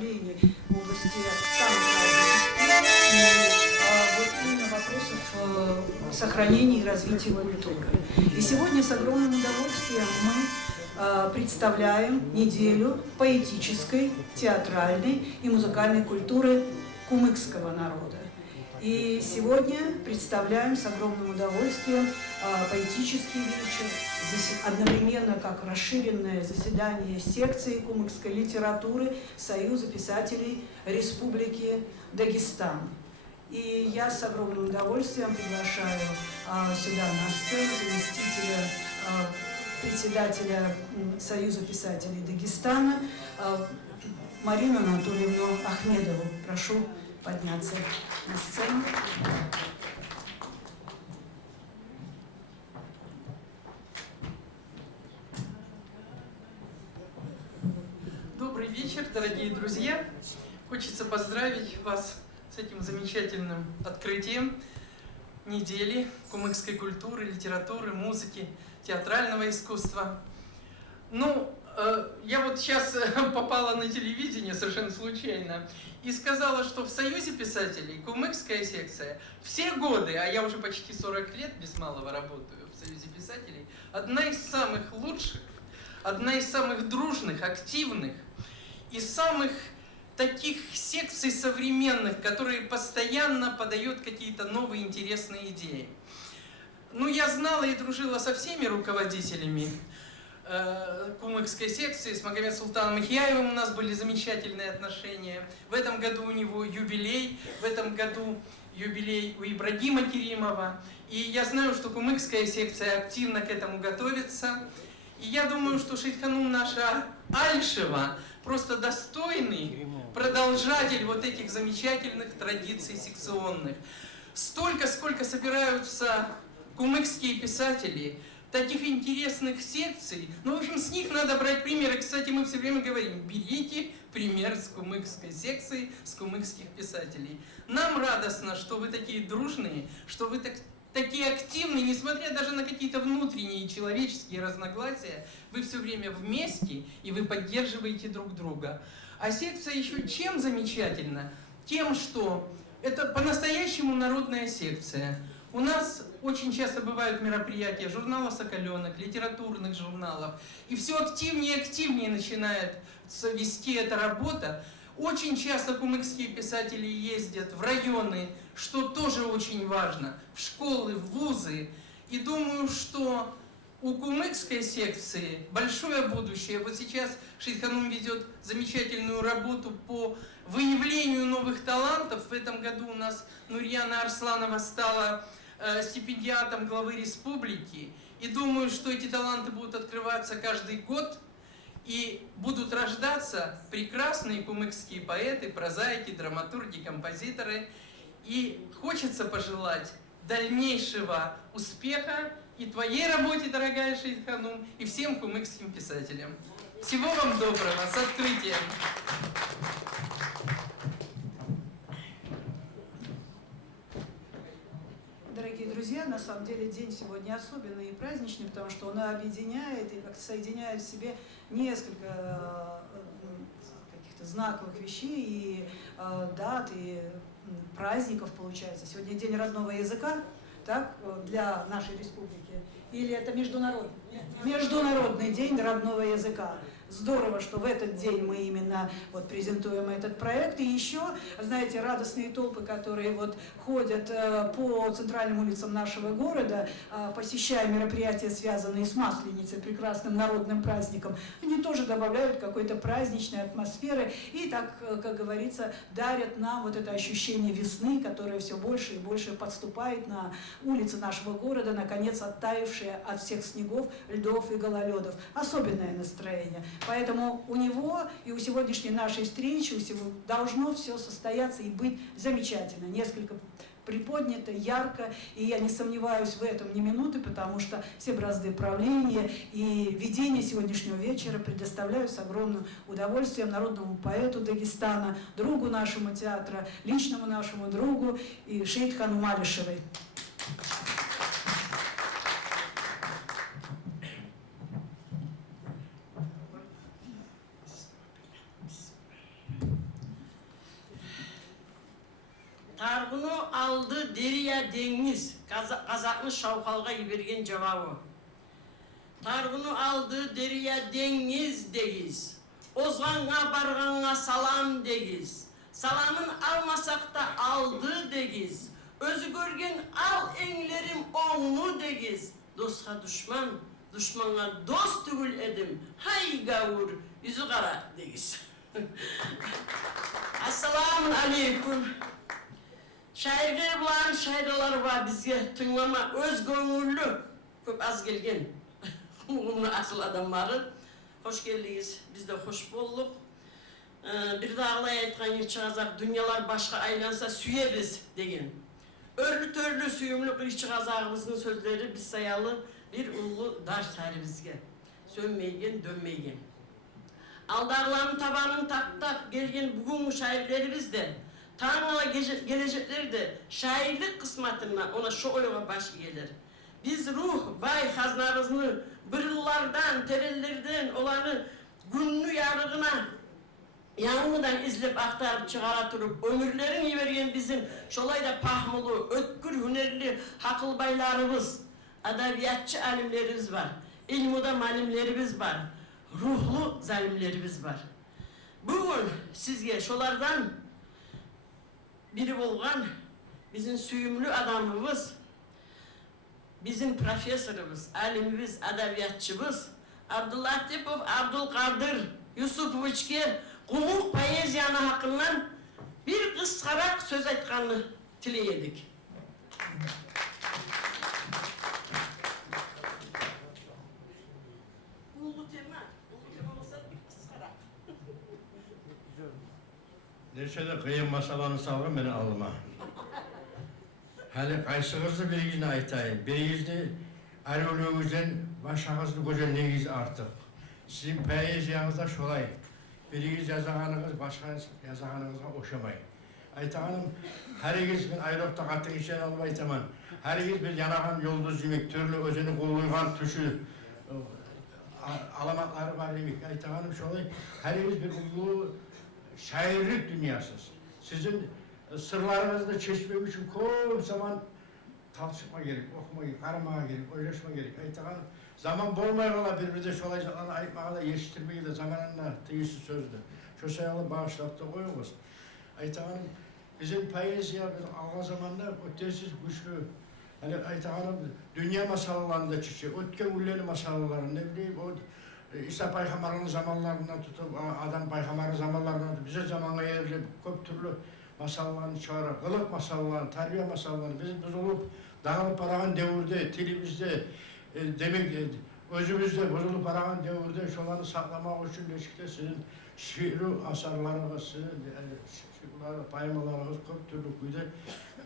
направлений в области самых разных искусств и вот именно вопросов сохранения и развития культуры. И сегодня с огромным удовольствием мы представляем неделю поэтической, театральной и музыкальной культуры кумыкского народа. И сегодня представляем с огромным удовольствием поэтический вечер, одновременно как расширенное заседание секции кумыкской литературы Союза писателей Республики Дагестан. И я с огромным удовольствием приглашаю сюда на сцену заместителя председателя Союза писателей Дагестана Марину Анатольевну Ахмедову. Прошу подняться на сцену. Добрый вечер, дорогие друзья! Хочется поздравить вас с этим замечательным открытием недели кумыкской культуры, литературы, музыки, театрального искусства. Ну, я вот сейчас попала на телевидение совершенно случайно и сказала, что в Союзе писателей кумыкская секция все годы, а я уже почти 40 лет без малого работаю в Союзе писателей, одна из самых лучших, одна из самых дружных, активных и самых таких секций современных, которые постоянно подают какие-то новые интересные идеи. Ну, я знала и дружила со всеми руководителями кумыкской секции. С Магомед Султаном Ихьяевым у нас были замечательные отношения. В этом году у него юбилей, в этом году юбилей у Ибрагима Керимова. И я знаю, что кумыкская секция активно к этому готовится. И я думаю, что Шейхханум наша Альшева просто достойный продолжатель вот этих замечательных традиций секционных. Столько, сколько собираются кумыкские писатели, таких интересных секций. Ну, в общем, с них надо брать примеры. Кстати, мы все время говорим, берите пример с кумыкской секции, с кумыкских писателей. Нам радостно, что вы такие дружные, что вы такие активные, несмотря даже на какие-то внутренние человеческие разногласия, вы все время вместе, и вы поддерживаете друг друга. А секция еще чем замечательна? Тем, что это по-настоящему народная секция. У нас очень часто бывают мероприятия журнала «Соколенок», литературных журналов, и все активнее и активнее начинает вести эта работа. Очень часто кумыкские писатели ездят в районы, что тоже очень важно, в школы, в вузы. И думаю, что у кумыкской секции большое будущее. Вот сейчас Шейхханум ведет замечательную работу по выявлению новых талантов. В этом году у нас Нурьяна Арсланова стала стипендиатом главы республики. И думаю, что эти таланты будут открываться каждый год. И будут рождаться прекрасные кумыкские поэты, прозаики, драматурги, композиторы. И хочется пожелать дальнейшего успеха и твоей работе, дорогая Шейхханум, и всем кумыкским писателям. Всего вам доброго, с открытием! Дорогие друзья, на самом деле день сегодня особенный и праздничный, потому что он объединяет и как-то соединяет в себе несколько каких-то знаковых вещей и дат, и праздников получается. Сегодня день родного языка, так, для нашей республики. Или это международный? Международный день родного языка. Здорово, что в этот день мы именно вот презентуем этот проект. И еще, знаете, радостные толпы, которые вот ходят по центральным улицам нашего города, посещая мероприятия, связанные с Масленицей, прекрасным народным праздником, они тоже добавляют какой-то праздничной атмосферы и, так, как говорится, дарят нам вот это ощущение весны, которое все больше и больше подступает на улицы нашего города, наконец оттаившие от всех снегов, льдов и гололедов. Особенное настроение. Поэтому у него и у сегодняшней нашей встречи должно все состояться и быть замечательно. Несколько приподнято, ярко, и я не сомневаюсь в этом ни минуты, потому что все бразды правления и ведение сегодняшнего вечера предоставляю с огромным удовольствием народному поэту Дагестана, другу нашему театра, личному нашему другу и Шейхханум Алишевой. aldı deriya deniz. Kazaklı şavkalga bergen cevabı. Targunu aldı deriya deniz deyiz. Ozgan'a bargan'a salam deyiz. Salamın almasak da aldı deyiz. Özü görgen al enlerim onu deyiz. Dost'a düşman, düşmana dost tügül edim. Hay gavur, yüzü kara deyiz. Assalamu aleyküm. Şairler var, şairler var bizge tınlama öz gönüllü. Köp az gelgen. Bunun asıl adamları. Hoş geldiniz. Biz de hoş bulduk. Bir de Allah'a aytkan yırçığazak dünyalar başka aylansa süyeriz degen. Örlü törlü süyümlü yırçığazağımızın sözleri biz sayalı bir ulu dar sarı bizge. Sönmeygen, dönmeygen. Aldağların tabanını taptap gelgen bugün şairlerimiz de Tanrı'la gelecekleri de şairlik kısmetine ona şu oyuna baş gelir. Biz ruh, bay haznamızını bırıllardan, terellerden olanı günlü yarığına yanından izlep aktarıp çıkaraturup ömürlerini vergen bizim şolayda pahmulu, ötkür, hünerli hakılbaylarımız, adabiyatçı alimlerimiz var, ilmuda malimlerimiz var, ruhlu zalimlerimiz var. Bugün sizge şolardan biri olgan bizim süyümlü adamımız, bizim profesörümüz, alimimiz, adabiyatçımız Abdüllatipov Abdülkadir Yusupoviç'ke Kumuk poeziyanı hakkından bir kıskarak söz aytkanını tileyedik. Ulu tema olsa bir kıskarak. Neçede kıyım masalanı savrum beni alma. Hali kaysığızı birigizini aytayım. Birigizni arologizden başağızını gözel negiz artık. Sizin poeziyanızda şolay. Birigiz yazağınız başka yazağınızga oşamayın. Aytağanım, herigiz ben ayrokta katın içen alıp aytaman. Herigiz bir yanağın yıldız yemek, türlü özünü kolluygan tüşü, alamakları var yemek. Aytağanım şolay. Herigiz bir ulu şairlik dünyasız. Sizin sırlarınızda çeşmek için çok zaman talşıkma gerek, okuma gerek, aramaya gerek, oylaşma gerek. Aytağanım, zaman bolmayla birbirine şolaycaklarını ayıpmağa da yetiştirmeye de zamanında teyisi sözdü. Şu sayalı bağışlattı koyuyoruz. Aytağanım, bizim poeziya alga zamanda ötesiz güçlü. Hani Aytağanım dünya masallarında çiçeği, ötken ülleri masallarında, ne bileyim o İsa Peygamber'in zamanlarından tutup, Adam Peygamber'in zamanlarından tutup, bize zamana yerli köp türlü masallarını çağırar, kılık masallarını, terbiye masallarını, biz olup dağılıp parağın devirde, tilimizde, demek özümüzde bozulup parağın devirde şolanı saklamak için neşikte sizin şiiri asarlarınız, sizin şiirleri, paymalarınız köp türlü güde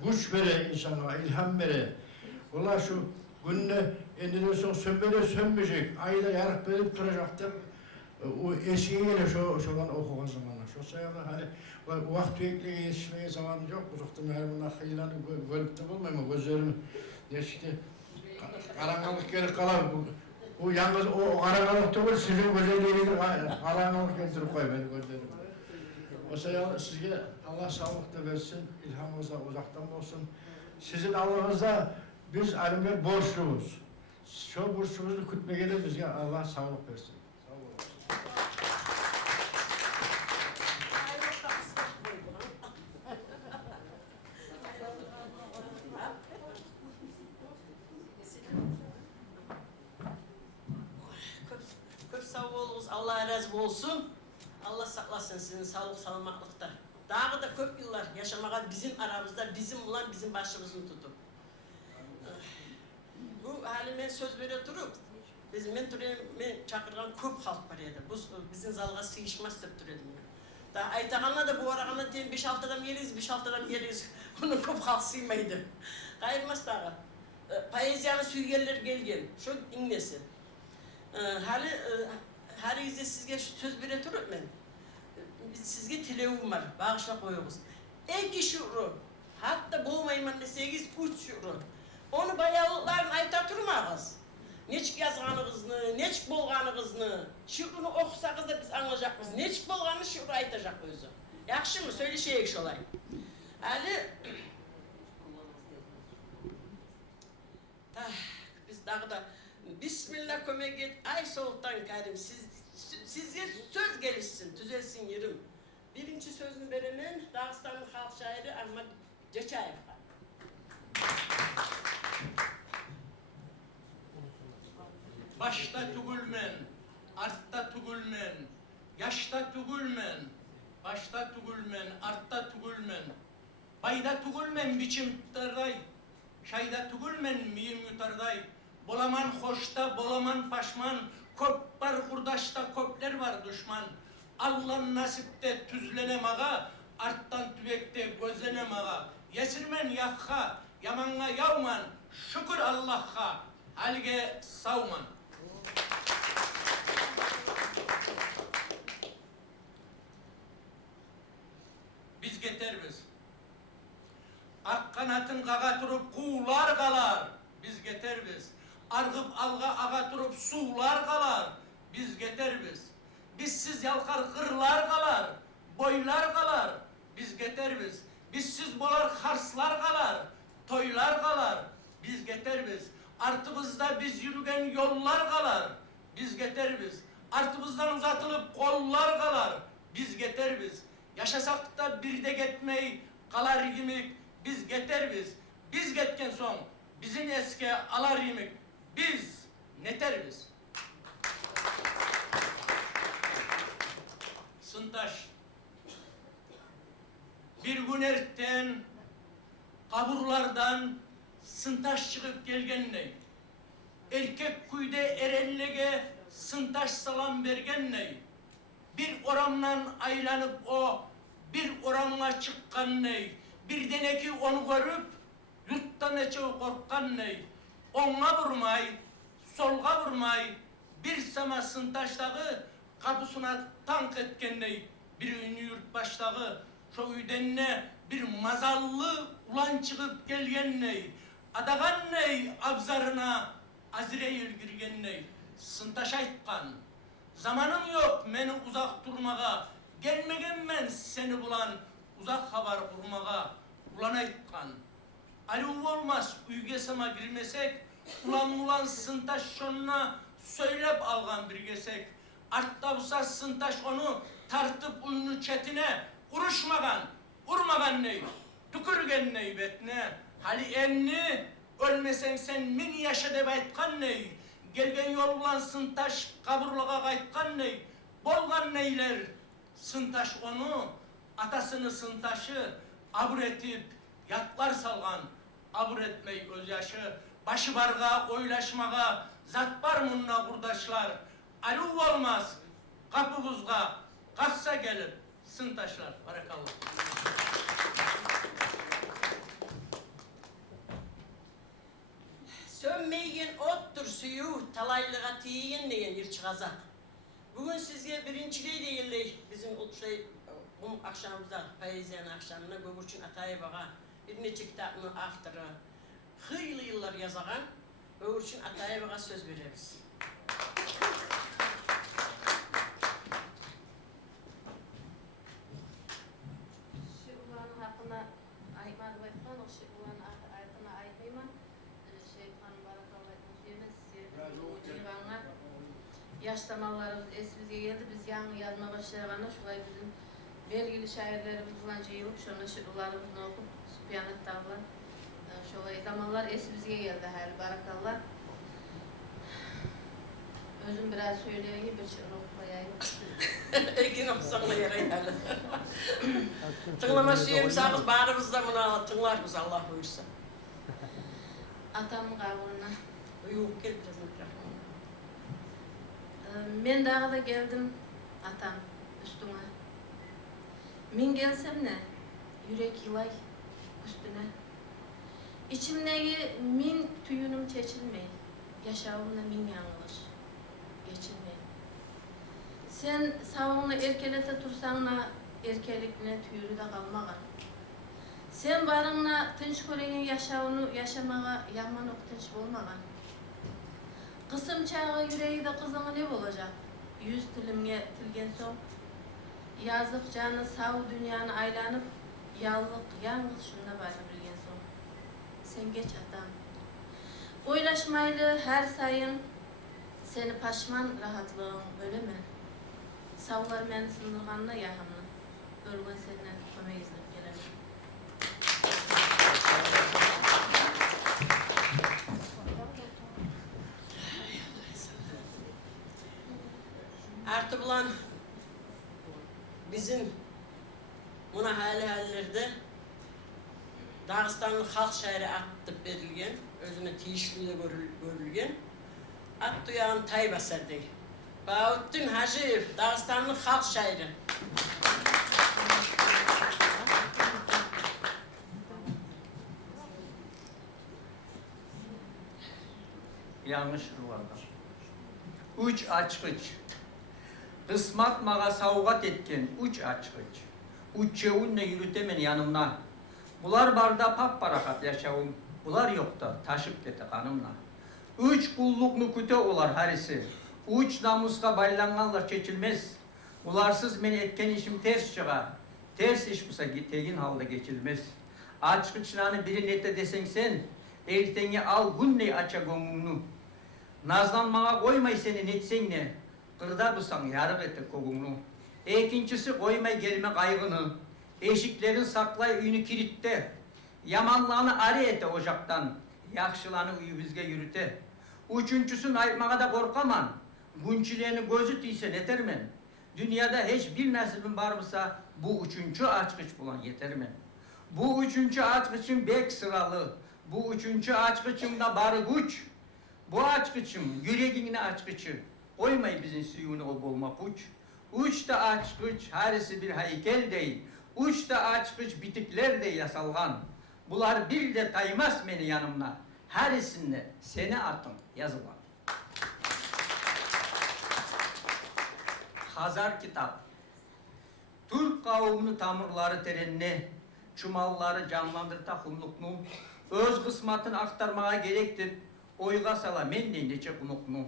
güç vere insana, ilham vere. Ola şu gününe endiden sonra sönmeyecek, ayda yarık verip duracaktır. O eskiye gele şolan okuğun zamanlar. Şu sayıda hani vakit bekliğe yetişmeye zamanı yok. Uzaktan her bunlar hıylanı görüp de bulmayayım ama gözlerim neşikte karanlık gelip kalar. O yalnız o karanlık değil, sizin güzelliğinizi karanlık getirip koy beni gözlerim. O sayıda sizge Allah sağlık da versin, ilhamınıza uzaktan olsun. Sizin Allah'ınıza biz alimler borçluyuz. Şu borçumuzu kütmeye de bizge Allah sağlık versin. Sağ olun. Köp sağ olunuz, Allah razı olsun. Allah saklasın sizin sağlık sağlamaklıkta. Daha da köp yıllar yaşamağa bizim aramızda, bizim olan bizim başımızın tutup. Bu halime söz vere durup, men çakırgan köp halk var edi. Bu bizim zalga sıyışmaz dep duredim ben. Da aytağanla da bu arağına diyen 5-6 adam yeriz, 5-6 adam yeriz. Onu köp halk sıymaydı. Kayırmaz dağı. Poeziyanı süygeller gelgen, şu inlesin. Her izde sizge söz vere durup men. Sizge tilevim var, bağışla koyuyoruz. 2 şuru, hatta boğmayman deseniz 3 şuru. Onu bayalıkların ayta turmağız. Neçik yazğanıgızını, neçik bolğanıgızını, şiirini okusağız da biz anlayacakmız. Neçik bolğanı şiiri aytacak özü. Yakşı mı? Söyleşeyik şolay. Ali Biz daha da Bismillah kömek et. Ay Sultan Kerim sizce söz gelişsin, düzelsin yerim. Birinci sözünü verenen Dağıstan'ın halk şairi Ahmet Ceçayev. Başta tugulmen, artta tugulmen, yaşta tugulmen, başta tugulmen, artta tugulmen, bayda tugulmen biçim tutarday, şayda tugulmen miyim yutarday, bolaman hoşta, bolaman paşman, kop var kurdaşta, kopler var düşman, Allah nasipte tüzlenem ağa, arttan tüvekte gözlenem ağa, yesirmen yakha, yamanga yavman, şükür Allah'a, halge savman. Biz geterbiz. Ak kanatın kağa turup kuğular kalar. Biz geterbiz. Argıp alga ağa turup sular kalar. Biz geterbiz. Bizsiz yalkar kırlar kalar. Boylar kalar. Biz geterbiz. Bizsiz bolar harslar kalar. Toylar kalar. Biz geterbiz. Artımızda biz yürügen yollar kalar. Biz geterbiz. Artımızdan uzatılıp kollar kalar. Biz geterbiz. Yaşasak da bir de getmeyi kalar yimik. Biz geterbiz. Biz getken son bizim eski alar yimik. Biz neterbiz. Sıntaş. Bir gün erten kaburlardan sıntaş çıkıp gelgenney. Erkek kuyda erenlege sıntaş salam bergenney. Bir oramdan aylanıp o bir oramla çıkkan ney. Bir deneki onu görüp yurttan eçe korkkan ney. Ona vurmay, solga vurmay, bir sama sıntaştağı kapısına tank etken ney. Bir ünlü yurt baştağı şu üdenine bir mazallı ulan çıkıp gelgen ney. Adagan ney abzarına Azrail girgen ney. Sıntaş aytkan. Zamanım yok meni uzak durmağa, gelmegen men seni bulan uzak haber kurmağa, ulan aytkan. Ali olmaz uygesama girmesek, ulan sıntaş şonuna söylep algan bir gesek. Artta busa sıntaş onu tartıp ünlü çetine, uruşmagan, urmagan ney, tükürgen ney betne. Hali enni, ölmesen sen min yaşa deb aytkan ney. Gelgen yol ulan sıntaş kaburlağa kaytkan ney, bolgan neyler sıntaş onu, atasını sıntaşı abur etip yatlar salgan, abur etmey öz yaşı, başı barga oylaşmağa, zat var munna kurdaşlar, alu olmaz kapımızga, kapsa gelir sıntaşlar, barakallah. Sönmeyen ottur suyu talaylığa tiyin deyen bir çıkazak. Bugün sizge birinciliği değilley bizim bu akşamımızda poeziyanın akşamına Göbürçün Atayevağa bir neçe kitabını aktırı. Hıylı yıllar yazağan Göbürçün Atayevağa söz veririz. Şu ulanın hakkında ayman baytman, o şu ulanın hakkında aymayman. Şeytanın barakallahu diyemez. Yaşlamalarımız esimize geldi. Biz yanı yazma başlayana şulay bizim belgili şairlerimiz falan cayılıp şuna şuurlarımızı okup Sübyanet Dağlar şulay zamanlar esimize geldi her barakallah. Özüm biraz söyleyeyim bir şiir okumayayım. Ekin okusana yere geldi. Tınlama suyumsanız bağrımızda bunu tınlar biz Allah buyursa. Atamın kavuruna. Yok gel biraz mikrofonu. Men dağda geldim atam üstüne. Min gelsem ne? Yürek yılay üstüne. İçimdeki min tüyünüm çeçilmey. Yaşavımda min yanılır. Geçilmey. Sen savunla erkelete tursanla erkelikine tüyürü de kalmagan. Sen barınla tınç köreğin yaşavını yaşamağa yaman ok tınç bolmagan. Kısım çağı yüreği de kızına ne olacak? Yüz tilimge tilgen son. Yazık canı sağ dünyanı aylanıp, yallık yalnız şunda bari bilgen son. Sen geç atam. Oylaşmaylı her sayın seni paşman rahatlığın öyle mi? Savlar beni sındırganla yahamlı. Ölgün senden kömek izlep gelelim. Artı bulan bizim buna hallerde Dağıstanlı halk şairi atıp verilgen, özüne tiyişliğe görülgen, at duyan Taybasar'dı. Bahattin Hacıyev, Dağıstanlı halk şairi. Yanlış ruhanda. Üç açkıç. Kısmat mağa savgat etken üç açkıç. Uççeğinle yürütemen yanımdan. Bular barda papparakat yaşavım. Bular yokta taşıp gete kanımla. Üç kulluknu küte olar harisi. Üç namuska baylanganlar çekilmez. Bularsız men etken işim ters çığa. Ters iş busa tegin halda geçilmez. Açkıçlarını biri nete desen sen, ertenge al günley aça gönlünü. Nazlanmağa koymay seni netsen ne, kırda busan yarık ete koğunu. İkincisi koymay gelme kaygını, eşiklerin saklay üyünü kilitte. Yamanlığını arı ete ocaktan, yakşılanı uyu bizge yürüte. Üçüncüsün aytmağa da korkaman, günçilerini gözü tiysen etermen. Dünyada hiçbir nasibin var mısa, bu üçüncü açkıç bulan yetermen. Bu üçüncü açkıçın bek sıralı, bu üçüncü açkıçımda barı güç. Bu açkıçım, yüreğine açkıçı, koymay bizim suyunu o bolma puç. Üç de açkıç, harisi bir heykel değil, üç de açkıç bitikler de yasalgan. Bular bir de taymaz beni yanımla, harisinde seni atın yazılan. Hazar kitap. Türk kavmini tamırları terenine, çumalları canlandırta humluknu, öz kısmatını aktarmaya gerektir. Oyga sala men de neçe kunuknu.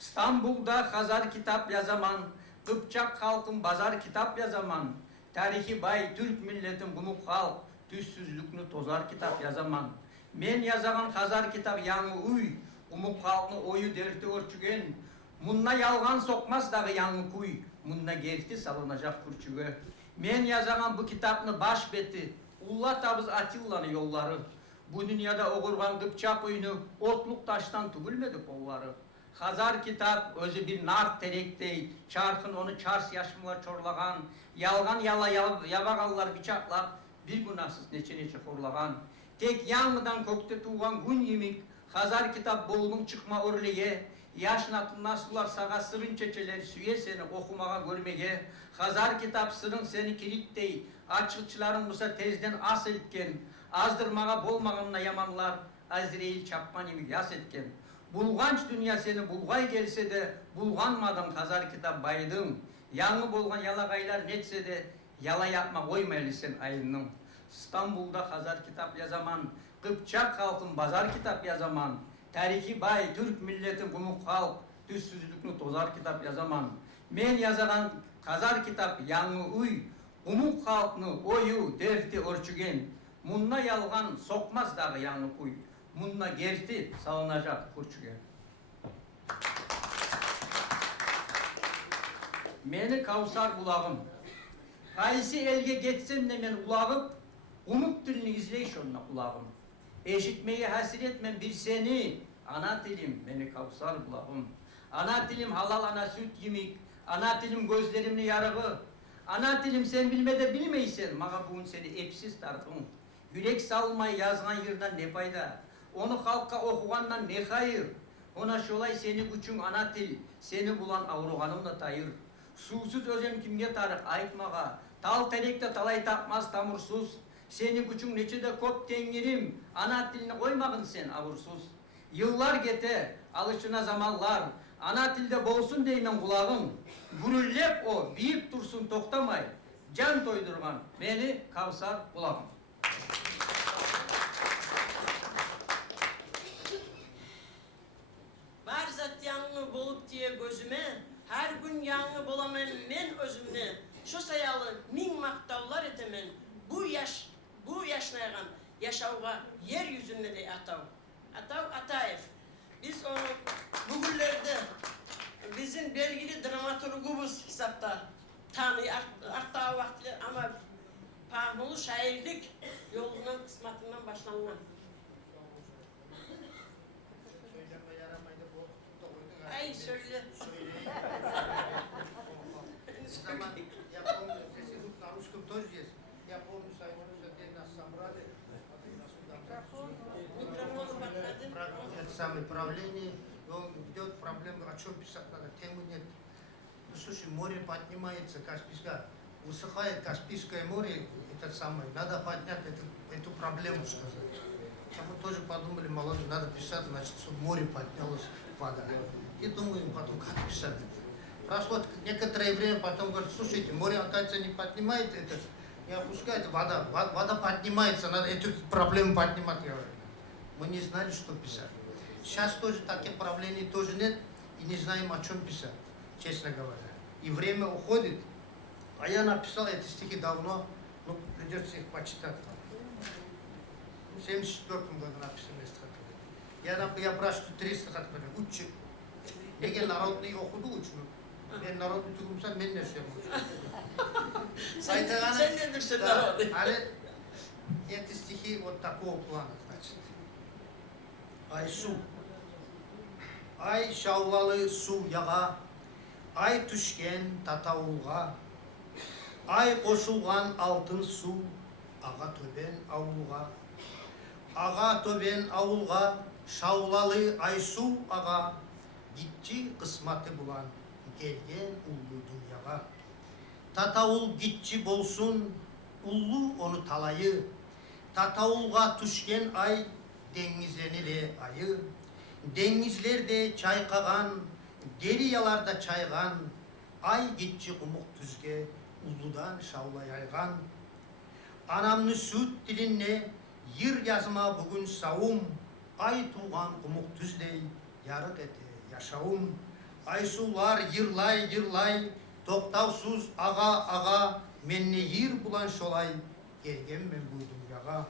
İstanbul'da Hazar kitap yazaman, Kıpçak halkın bazar kitap yazaman, tarihi bay Türk milletin kunuk halk, tüzsüzlüknü tozar kitap yazaman. Men yazagan Hazar kitap yanı uy, umuk halkını oyu derti örçügen, munna yalgan sokmaz dağı yanı kuy, munna gerti salınacak kurçuge. Men yazagan bu kitapını baş beti, Ulla tabız Atilla'nın yolları. Bu dünyada oğurgan Kıpçak oyunu otluk taştan tügülmedi kolları. Hazar kitap özü bir nar terek değil, çarkın onu çars yaşmılar çorlagan, yalgan yala yabagallar bıçaklap, bir günahsız neçe neçe korlagan. Tek yanıdan kökte tuğan gün yemik, Hazar kitap bolunun çıkma örleye, yaşnatın sular sağa sırın çeçeler süye seni okumağa görmeye, Hazar kitap sırın seni kilit değil, açıkçıların busa tezden as etken, azdırmağa bolmağınla yamanlar, Azrail çapman imi yas etken. Bulganç dünya seni bulgay gelse de, bulganmadan Hazar kitap baydın. Yanı bolgan yalagaylar netse de, yala yapma koymaylı sen ayının. İstanbul'da Hazar kitap yazaman, Kıpçak halkın bazar kitap yazaman, tarihi bay Türk milletin kumuk halk, tüzsüzlüknü tozar kitap yazaman. Men yazagan Hazar kitap yanı uy, umuk halkını oyu derti örçügen, munna yalgan sokmaz dağı yanı kuy, munna gerti salınacak kurçugen. Meni Kavsar bulağım, kaysi elge geçsem de men ulağıp, umuk dilini izley şonuna kulağım. Eşitmeyi hasretmem bir seni, ana dilim meni Kavsar bulağım. Ana dilim halal ana süt yemik, ana dilim gözlerimni yarığı. Ana dilim sen bilmede bilmeysen, mağa bugün seni epsiz tartın. Yürek salmay yazgan yerden ne fayda? Onu halka okugandan ne hayır? Ona şolay seni güçün ana dil, seni bulan avruganım da tayır. Susuz özem kimge tarık aytmağa, tal terekte talay tapmaz tamursuz. Seni güçün neçede kop tengirim, ana dilini koymağın sen avursuz. Yıllar gete, alışına zamanlar, ana dilde bolsun deymen kulağın. Gürüllep o, büyük dursun toktamay, can doydurgan beni Kavsar bulağım. Var zat yanğı bolup diye gözüme, her gün yanğı bolamen men özümne, şu sayalı min maktavlar etemen, bu yaşnayan yaşavga yeryüzünde de atav. Atav Ataev, Biz onu bugünlerde bizim belgili dramaturgumuz hesapta tanıyor artta vakti ama Pahmulu şairlik yolundan kısmatından başlanma. Ay söyle. В заман, я помню, здесь идут на русском тоже есть. Я помню, Союза день нас собрали, Микрофон bakmadı. это самое правление, и он идет проблема, о чем писать надо, темы нет. Ну слушай, море поднимается, Каспийское, высыхает Каспийское море, это самое, надо поднять эту проблему сказать. А мы тоже подумали, молодежь, надо писать, значит, чтобы море поднялось, вода. И думаем потом, как писать. Прошло некоторое время, потом говорят, слушайте, море, оказывается, не поднимает это, не опускает, вода поднимается, надо эту проблему поднимать. Я говорю, мы не знали, что писать. Сейчас тоже таких правлений тоже нет, и не знаем, о чем писать, честно говоря. И время уходит, а я написал эти стихи давно, ну, придется их почитать. В 1974 году написано стихотворение. Я прошу 300 стихотворений, учи. Неге народный okudu uçunu. Ben народный tükümsem ben ne şey Sen ne düşün народный? Эти стихи вот такого плана, значит. Aysu. Ay şavlalı su yağa, ay tüşken tatavulğa, ay koşulgan altın su, ağa töben avulğa. Ağa töben avulğa, şavlalı ay su ağa, gitçi kısmatı bulan, gelgen ullu dünyaga. Tatavul gitçi bolsun, ullu onu talayı, tatavulga tüşken ay, dengizlenile ayı, dengizlerde çaykagan, deriyalarda çaygan, ay gitçi kumuk düzge, ulludan şavla yaygan. Anamны süt dilinne, yır yazma bugün savum, ay tuğan kumuk düzdey, yarık ete yaşavum. Aysular yırlay yırlay, toktavsuz ağa ağa, menne yir bulan şolay, gelgen men bu dünyaga.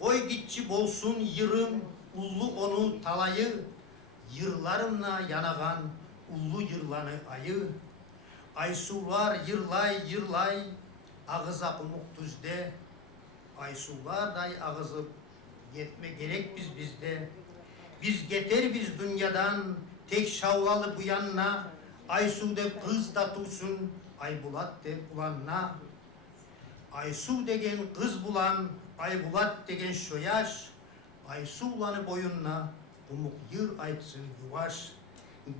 Oy gitçi bolsun yırım, ullu onu talayı, yırlarımla yanagan, ullu yırlanı ayı. Aysular yırlay yırlay, ağıza kumuk düzde, aysular day ağızıp, yetme gerek bizde. Biz getir biz dünyadan, tek şavlalı bu yanına, Aysu de kız da tutsun, Aybulat de bulanna. Aysu degen kız bulan, Aybulat degen şoyaş, Aysu ulanı boyunna, kumuk yır aytsın yuvaş.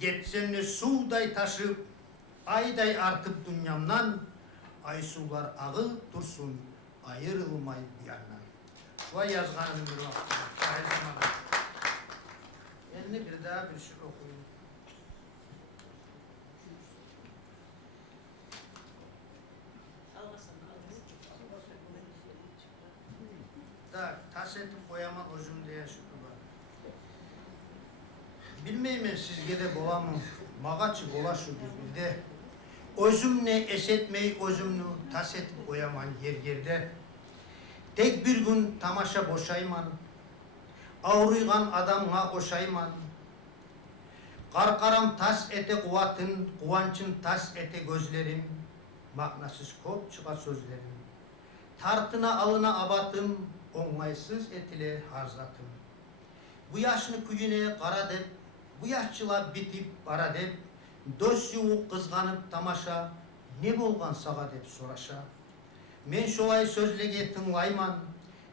Geçsenle suday taşıp, ayday artıp dünyamdan, Aysular ağıp dursun, ayrılmay bir yandan. Şuay yazganım bir vakti, şahit zamanı. Eline bir daha bir şey okuyayım. Da tas etip koyamam özüm diye şükürler. Bilmeyim ben sizge de bolamın, mağaçı bola şu bizde. Özümle esetmeyi özümlü tas etip koyaman yerde. Tek bir gün tamaşa boşayman, Avruygan adamga koşayman. Karkaram tas ete kuvatın, kuvançın tas ete gözlerim. Maknasız kop çıka sözlerim. Tartına alına abatım, onlaysız etile harzatım. Bu yaşını kuyune kara dep, bu yaşçıla bitip bara dep, döş yuğuk kızganıp tamaşa, ne bolgan sağa dep soraşa. Men şolay sözlege tınlayman,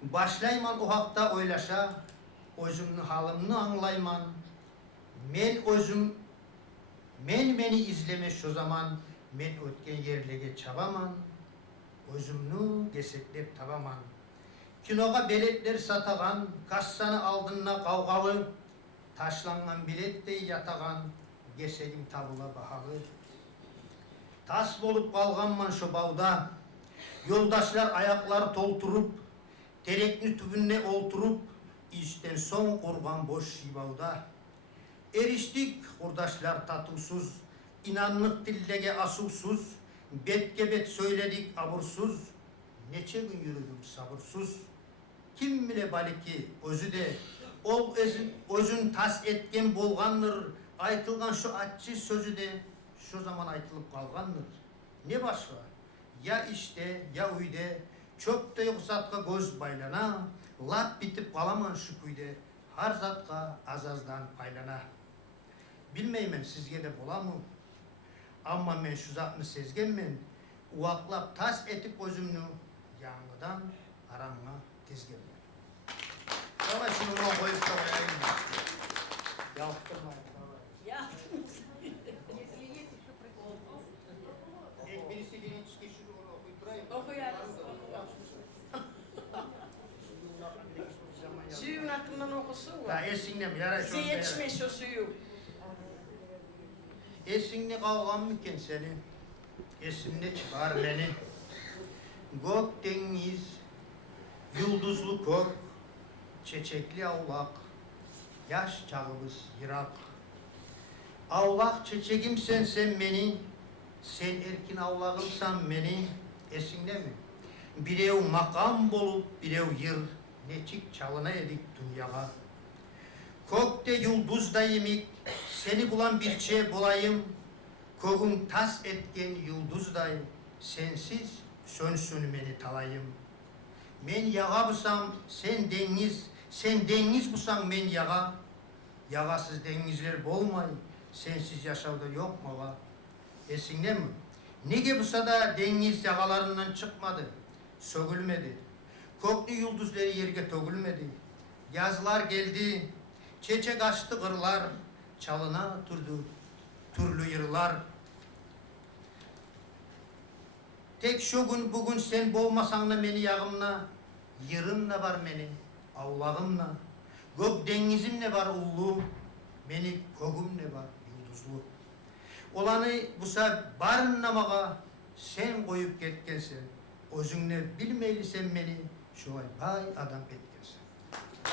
başlayman o hakta oylaşa, özümnü halımını anlayman, men beni izleme şu zaman, men ötken yerlege çabaman, özümnü geseklep tabaman. Kinoga biletler satagan, kassanı aldığına kavgalı, taşlangan bilettey yatagan, gesegim tabula bahalı. Tas bolup kalganman şu bavda, yoldaşlar ayakları tolturup, terekni tübünne olturup, İşten son kurban boş şibavda. Eriştik kurdaşlar tatuvsuz, inanlık dillege asursuz, betke bet söyledik abursuz, neçe gün yürüdüm sabırsız. Kim bile baliki özü de Ol özün tas etken bolgandır. Aytılgan şu aççı sözü de şu zaman aytılıp kalgandır. Ne başka? Ya işte ya uyde çöpte yok zatqa göz baylana. Lap bitip kalaman şu kuyde. Har zatqa azazdan paylana. Bilmeymen sizge de bola mı? Ama men şu zatını sezgenmen. Uvaklap tas etip özümnü yanlıdan aranma tezgenmen. Ama şunu ona koyup da koyayım. Yaptırmayın. Ya. Birisi gelin çıkıyor şunu onu okuyup durayım. Okuyarız. Suyun hakkından okusun Ya var. esinle mi? Yara şu Size anda yara. yetişmiş o suyu. Esinle kavgan mıken seni? Esinle çıkar beni. Gök deniz, yıldızlı kök, çiçekli avlak, yaş çağımız yırak. Avlak çiçeğimsen sen beni, sen erkin avlağımsan beni, esinle mi? Birev makam bolup birev yır, neçik çalına edik dünyaya. Kökte yıldızda yemik, seni bulan bir şey bulayım. Kökün tas etken yıldızday, sensiz sönsün beni talayım. Men yağa busam, sen deniz busan men yağa. Yağasız denizler bolmay, sensiz yaşavda yok mağa. Esinle mi? Nege busa da deniz yağalarından çıkmadı, sögülmedi. Köklü yıldızları yerge tögülmedi. Yazlar geldi, çiçek açtı kırlar, çalına durdu türlü yırlar. Tek şu gün bugün sen bolmasan da beni yağımla, yırınla var beni, Allah'ımla. Gök denizimle var ullu, beni kökümle var yıldızlı. Olanı busa barınlamağa sen koyup ketkensen, özünle bilmeyli sen beni, şolay bay adam etkensen.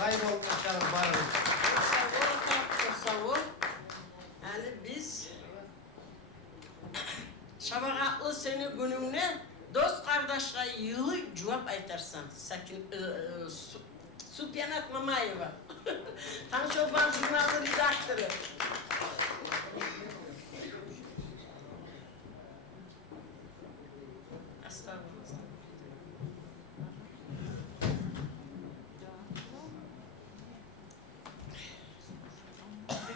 Bay olmaşar bay ol. Tasavvur. Yani biz şabakatlı seni gününe dost kardeşle yılı cevap aytarsan. Sakin Sütyanak Mamayeva. Tanşoban jurnalı redaktörü. Estağfurullah.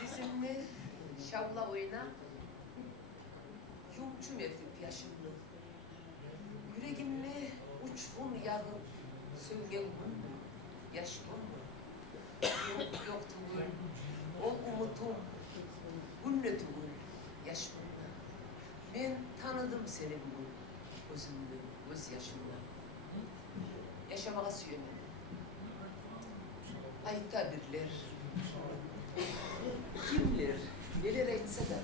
Bizimle şavla oyna, yumçum edip yaşımlı. Yüreğimle uçkun yağıp söngen gün mü, yaşım mı? Yoktu gün, o umutum, günle tugul, yaşımla. Ben tanıdım seni bugün, gözümle, göz yaşımla. Yaşamaya süyemedim. Ayta birler, kimler, neler etse de,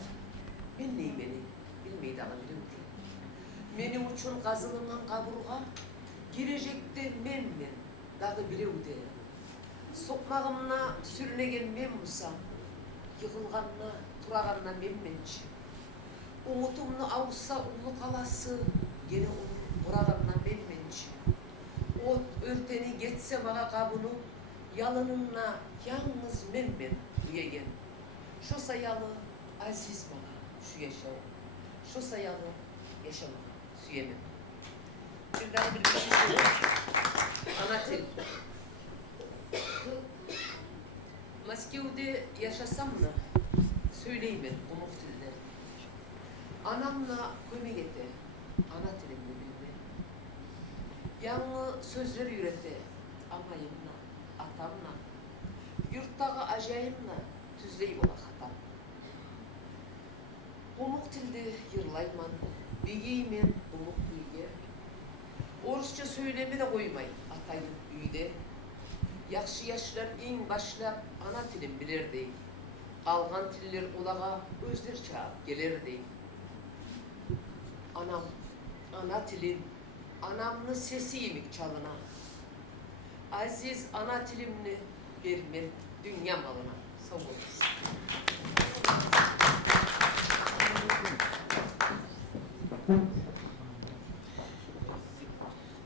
ben ney beni, bilmeyi de alabilirim. Benim uçun kazılımın kaburga, girecekti men, dağı bilevde. Sokmağımla sürünegen men musam, yıkılganla, turaganla menmençi. Umutumlu avsa ulu kalası, gene olur, buraganla menmençi. O örteni geçse bana kabunu, yalınınla yalnız men duyegen. Şu sayalı aziz bana şu yaşam. Şu sayalı yaşama süyemem. Bir daha bir şey söyleyeyim. Anatel. Moskev'de yaşasam da söyleyeyim ben bu muhtilleri. Anamla kömegete, ana telimle bilme. Yanlı sözleri ürete, amayımla, atamla. Yurttağı acayımla tüzleyip ola hatam. Umuk tilde yırlayman, begeymen umuk bilge. Orusça söylemi de koymay, atayım üyde. Yakşı yaşlar en başlap ana tilim bilir değil. Kalgan tiller olağa özler çağıp gelir değil. Anam, ana tilim, anamlı sesiyimik çalına. Aziz ana tilimni vermem dünya malına. Sağ olasın.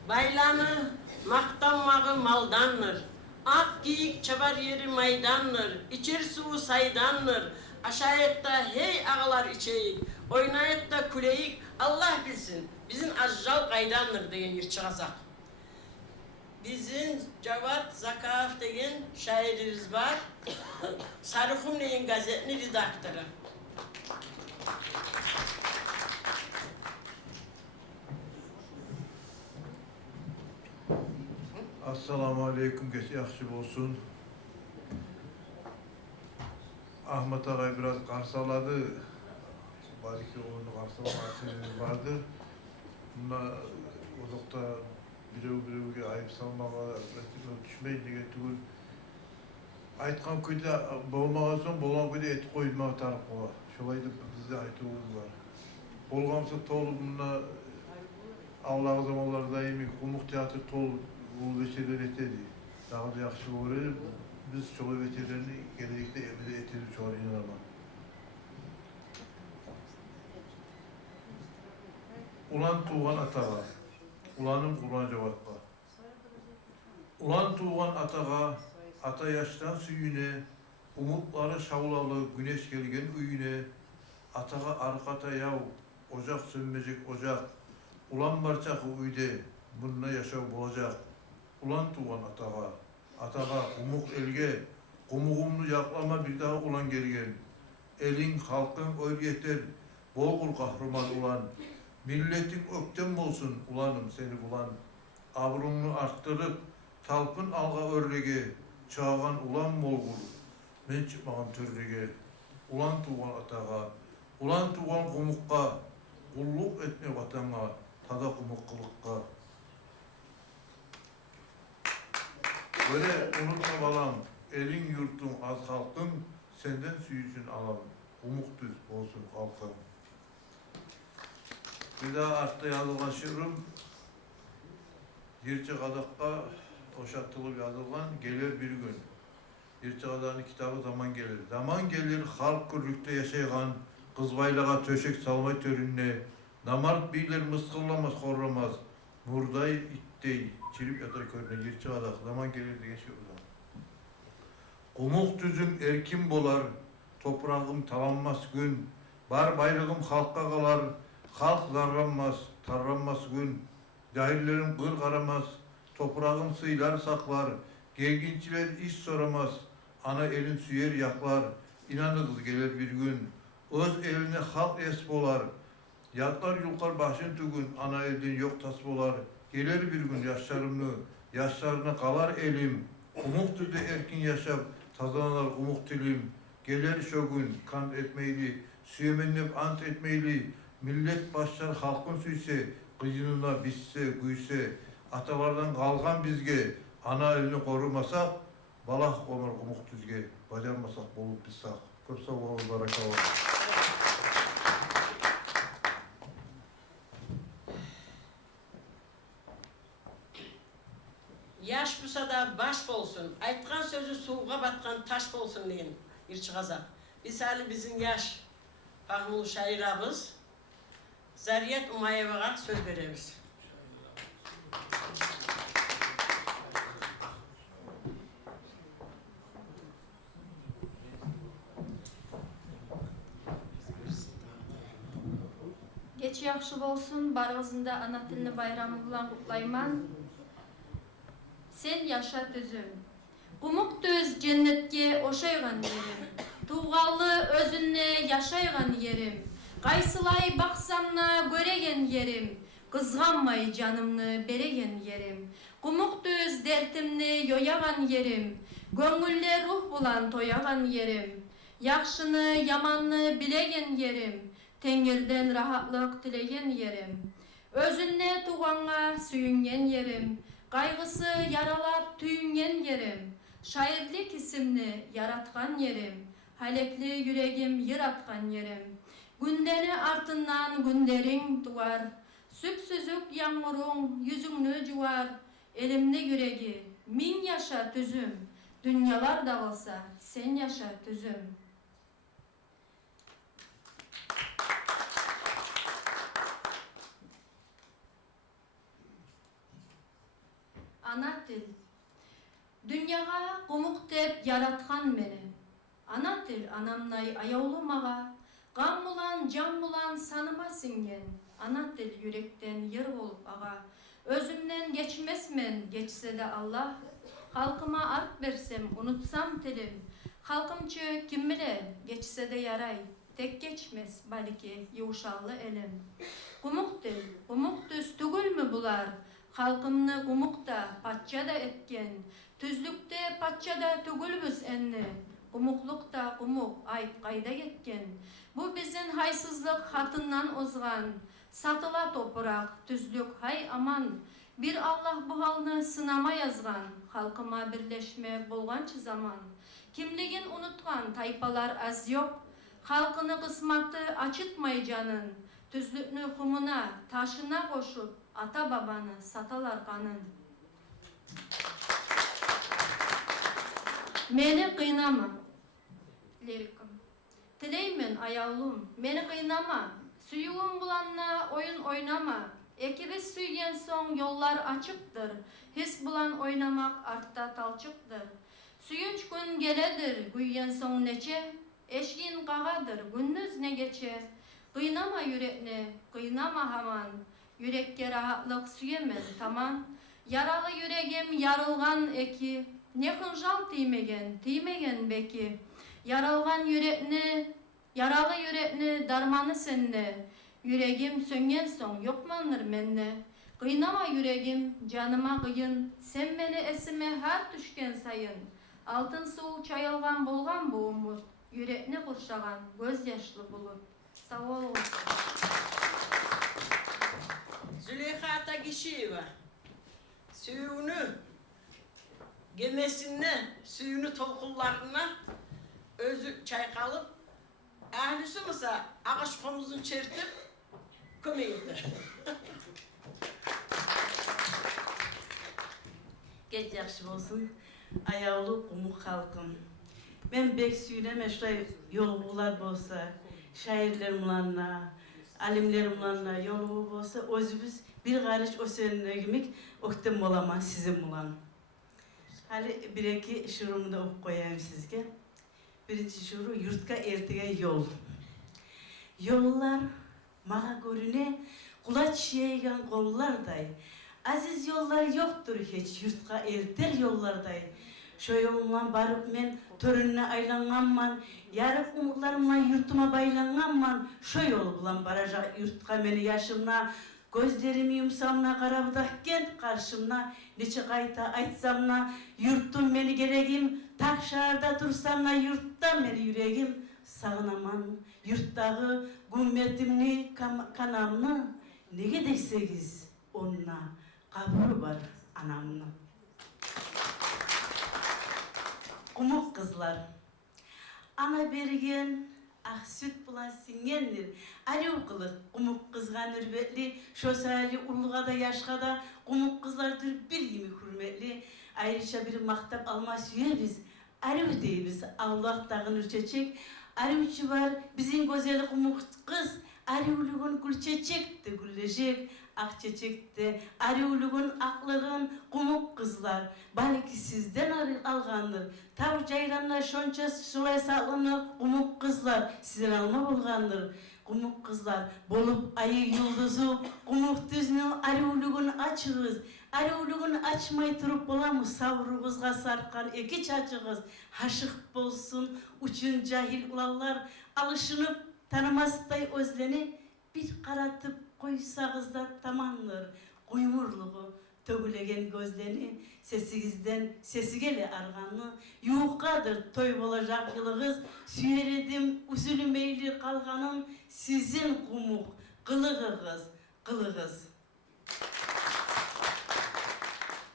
Baylanı maktanmağı maldandır. Ak giyik çabar yeri maydandır, içir suyu saydandır. Aşağıda hey ağalar içeyik, oynayıp da kuleyik, Allah bilsin bizim ajjal kaydandır deyen yer çıkacak. Bizim Cevat Zakaf degen şairimiz var. Sarıkum deyen gazetinin redaktörü. Assalamu alaikum, geç yaxşı olsun. Ahmet Ağay biraz qarsaladı. Belki onu qarsalamasınız vardır. Bunda uzakta birey ayıp salmağa düşmeyin diye tügül. Aytkan köyde bolmağa son, bolan köyde et koymağa tarif kola. Şolaydı bizde aytığımız var. Bolgamsa tolu bunda Allah'ı zamanlar daimi kumuk teatr tolu bu veçeler etedi. Daha da yaxşı olur. Biz çoğu veçelerini gelecekte emide etedi çoğu inanama. Ulan tuğan atağa, ulanım Kur'an cevapla. Ulan tuğan atağa, ata yaştan süyüne, umutları şavlalı güneş gelgen üyüne, atağa arkata yav, ocak sönmeyecek ocak, ulan barçak uyde, bununla yaşav bulacak. Ulan tuğan atağa, umuk elge, umuğumlu yaklama bir daha ulan gelgen. Elin, halkın öl yeter, bol kul kahraman ulan. Milletin öktem olsun ulanım seni bulan. Avrumunu arttırıp, talpın alga örlege, çağan ulan molgul. Men çıkmağım türlege, ulan tuğan atağa, ulan tuğan kumukka, kulluk etme vatana, tada kumuk kılıkka. Böyle unutma balam, elin yurtun az halkın, senden süyüsün alam. Umuk düz olsun halkın. Bir daha artta yazılgan şiirim, Yirçi Kadak'a oşattılıp yazılgan gelir bir gün. Yirçi Kadak'ın kitabı Zaman Gelir. Zaman gelir halk küllükte yaşaygan, kızbaylağa töşek salmay törünne, namart bilir mıskıllamaz, horlamaz, murday ittey, çirip yatar körüne Yirçi Kadak. Zaman gelir diye şey o zaman. Kumuk düzüm erkin bolar, toprağım talanmaz gün, bar bayrağım halkka kalar, halk zarlanmaz, tarlanmaz gün, cahillerim kır karamaz, toprağım sıylar saklar, gerginçiler iş soramaz, ana elin süyer yaklar, inanırız gelir bir gün, öz eline halk es bolar, yatlar yulkar başın tügün, ana elden yok tas bolar, gelir bir gün yaşlarımlı, yaşlarına kalar elim, umuk düzde erkin yaşap, tazalanar umuk dilim, gelir şu gün, kant etmeyli, süyemenlep ant etmeyli, millet başlar halkın süyse, kıyınına bitse, güyse, atalardan kalgan bizge, ana elini korumasak, balak olur umuk düzge, bacarmasak bolup bizsak. Köp sağ olun, baraka olun. Yaş bulsa da baş bolsun, aytkan sözü suğa batkan taş bolsun deyin Yirçi Kazak. Misali bizim yaş Fahmul şairabız, Zariyet Umayeva'ya söz veririz. Geç yaxşı bolsun, barğızında ana tilini bayramı bilan kutlayman. Sen yaşa düzüm. Kumuk düz cennetke oşaygan yerim. Tuğallı özünne yaşaygan yerim. Qaysılay baksamna göregen yerim. Kızganmay canımны beregen yerim. Kumuk düz dertimni yoyagan yerim. Göngülle ruh bulan toyagan yerim. Yaxşını yamanны bilegen yerim. Tengirden rahatlık tilegen yerim. Özünne tuğanğa süyüngen yerim. Kaygısı yaralap tüyüngen yerim. Şairlik isimni yaratkan yerim. Halekli yüreğim yıratkan yerim. Gündeni artından günderin duvar. Süpsüzük yağmurun yüzünü juvar. Elimli yüreği min yaşa tüzüm. Dünyalar dağılsa sen yaşa tüzüm. Ana til. Dünyaga kumuk dep yaratkan meni. Ana til anamnay ayavlumaga. Gam bulan, can bulan sanıma singen. Ana til yürekten yer bolup ağa. Özümden geçmesmen, geçse de Allah. Halkıma art versem, unutsam tilim. Halkımçı kim bile, geçse de yaray. Tek geçmez baliki yuşallı elim. Kumuk dil, kumuk düz tügül mü bular? Halkımны kumukta, patça da etken. Tüzlükte, patça da tügülbüz enni. Kumuklukta kumuk, ayıp kayda yetken. Bu bizim haysızlık hatından ozgan. Satıla toprak, tüzlük hay aman. Bir Allah bu halını sınama yazgan. Halkıma birleşme bolgançı zaman. Kimligin unutkan taypalar az yok. Halkını kısmatı açıtmaycanın. Tüzlüknü kumuna, taşına koşup ata babanı satalar kanın. Meni kıynama. Lirikim. Tileymin ayağlım, meni kıynama. Suyuğun bulanla oyun oynama. Ekibis süygen son yollar açıktır. His bulan oynamak artta talçıktır. Suyunç gün geledir, güyyen son neçe. Eşkin kağadır, gündüz ne geçe. Kıynama yürekni, kıynama haman. Yürekke rahatlık süyemen tamam. Yaralı yüreğim yarılgan eki. Ne hınjal tiymegen beki. Yaralgan yürekni, yaralı yürekni darmanı sende. Yüreğim söngen son yokmanır menne. Kıynama yüreğim canıma kıyın. Sen beni esime her düşken sayın. Altın su çayılgan bolgan bu umut. Yürekni kurşagan gözyaşlı bulut. Sağ ol olsun. Züleyha Takişiva suyunu gemesine, suyunu tolkullarına özü çaykalıp ahlisi mısa ağaç komuzun çertip kömeydi. Geç yaxşı bolsun, ayağlı kumuk halkım. Ben bek süyleme şuraya yolgular bolsa, şairlerim ulanla, alimlerim ulanla yolgu bolsa, özümüz bir karış o seninle yemek, oktem olama sizin ulan. Hali bir iki şurumu da okup koyayım sizge. Birinci şuru yurtka ertigen yol. Yollar mağa görüne kulaç yaygan kollarday. Aziz yollar yoktur hiç yurtka erter yollarday. Şo yolumdan barıp men törününe aylanganman, yarık umutlarımla yurtuma baylanganman, şo yol bulan baracak yurtka meni yaşımna, gözlerimi yumsamna karabıdak kent karşımna, neçe kayta aytsamna, yurttum meni geregim, tak şarda tursamna yurttan meni yüreğim, sağınaman, yurttağı gümmetimni, kanamını, nege desegiz onunla, kaburu var anamını. Kumuk kızlar. Ana bergen, ah süt bulan singendir. Ali kılık, kumuk kızgan ürbetli, şosali uluğa da yaşka da, kumuk kızlardır bir gibi hürmetli. Ayrıca bir maktap alma süyeriz. Arı deyimiz, Allah dağın ürçecek. Arıcı var, bizim güzel kumuk kız. Arıuluğun gül çiçekti güllecek. Ak çiçekte, arıuluğun aklığın kumuk kızlar. Belki sizden algandır. Tabi cayranlar şonça şulay sağlığını kumuk kızlar. Sizden alma bulgandır. Kumuk kızlar, bolup ayı yıldızı, kumuk düzünü arıuluğun açığız. Arıuluğun açmay turup bolamız, savruğuzga sarkan iki çaçığız. Haşık bolsun, uçun cahil ulallar, alışınıp tanımastay özleni, bir karatıp koysağızda tamamdır. Kuymurluğu, tögülegen gözleni, sesigizden sesi gele arganı, yuğadır toy olacak yılığız, süyeredim üzülmeyli kalganım, sizin kumuk, kılığız, kılığız.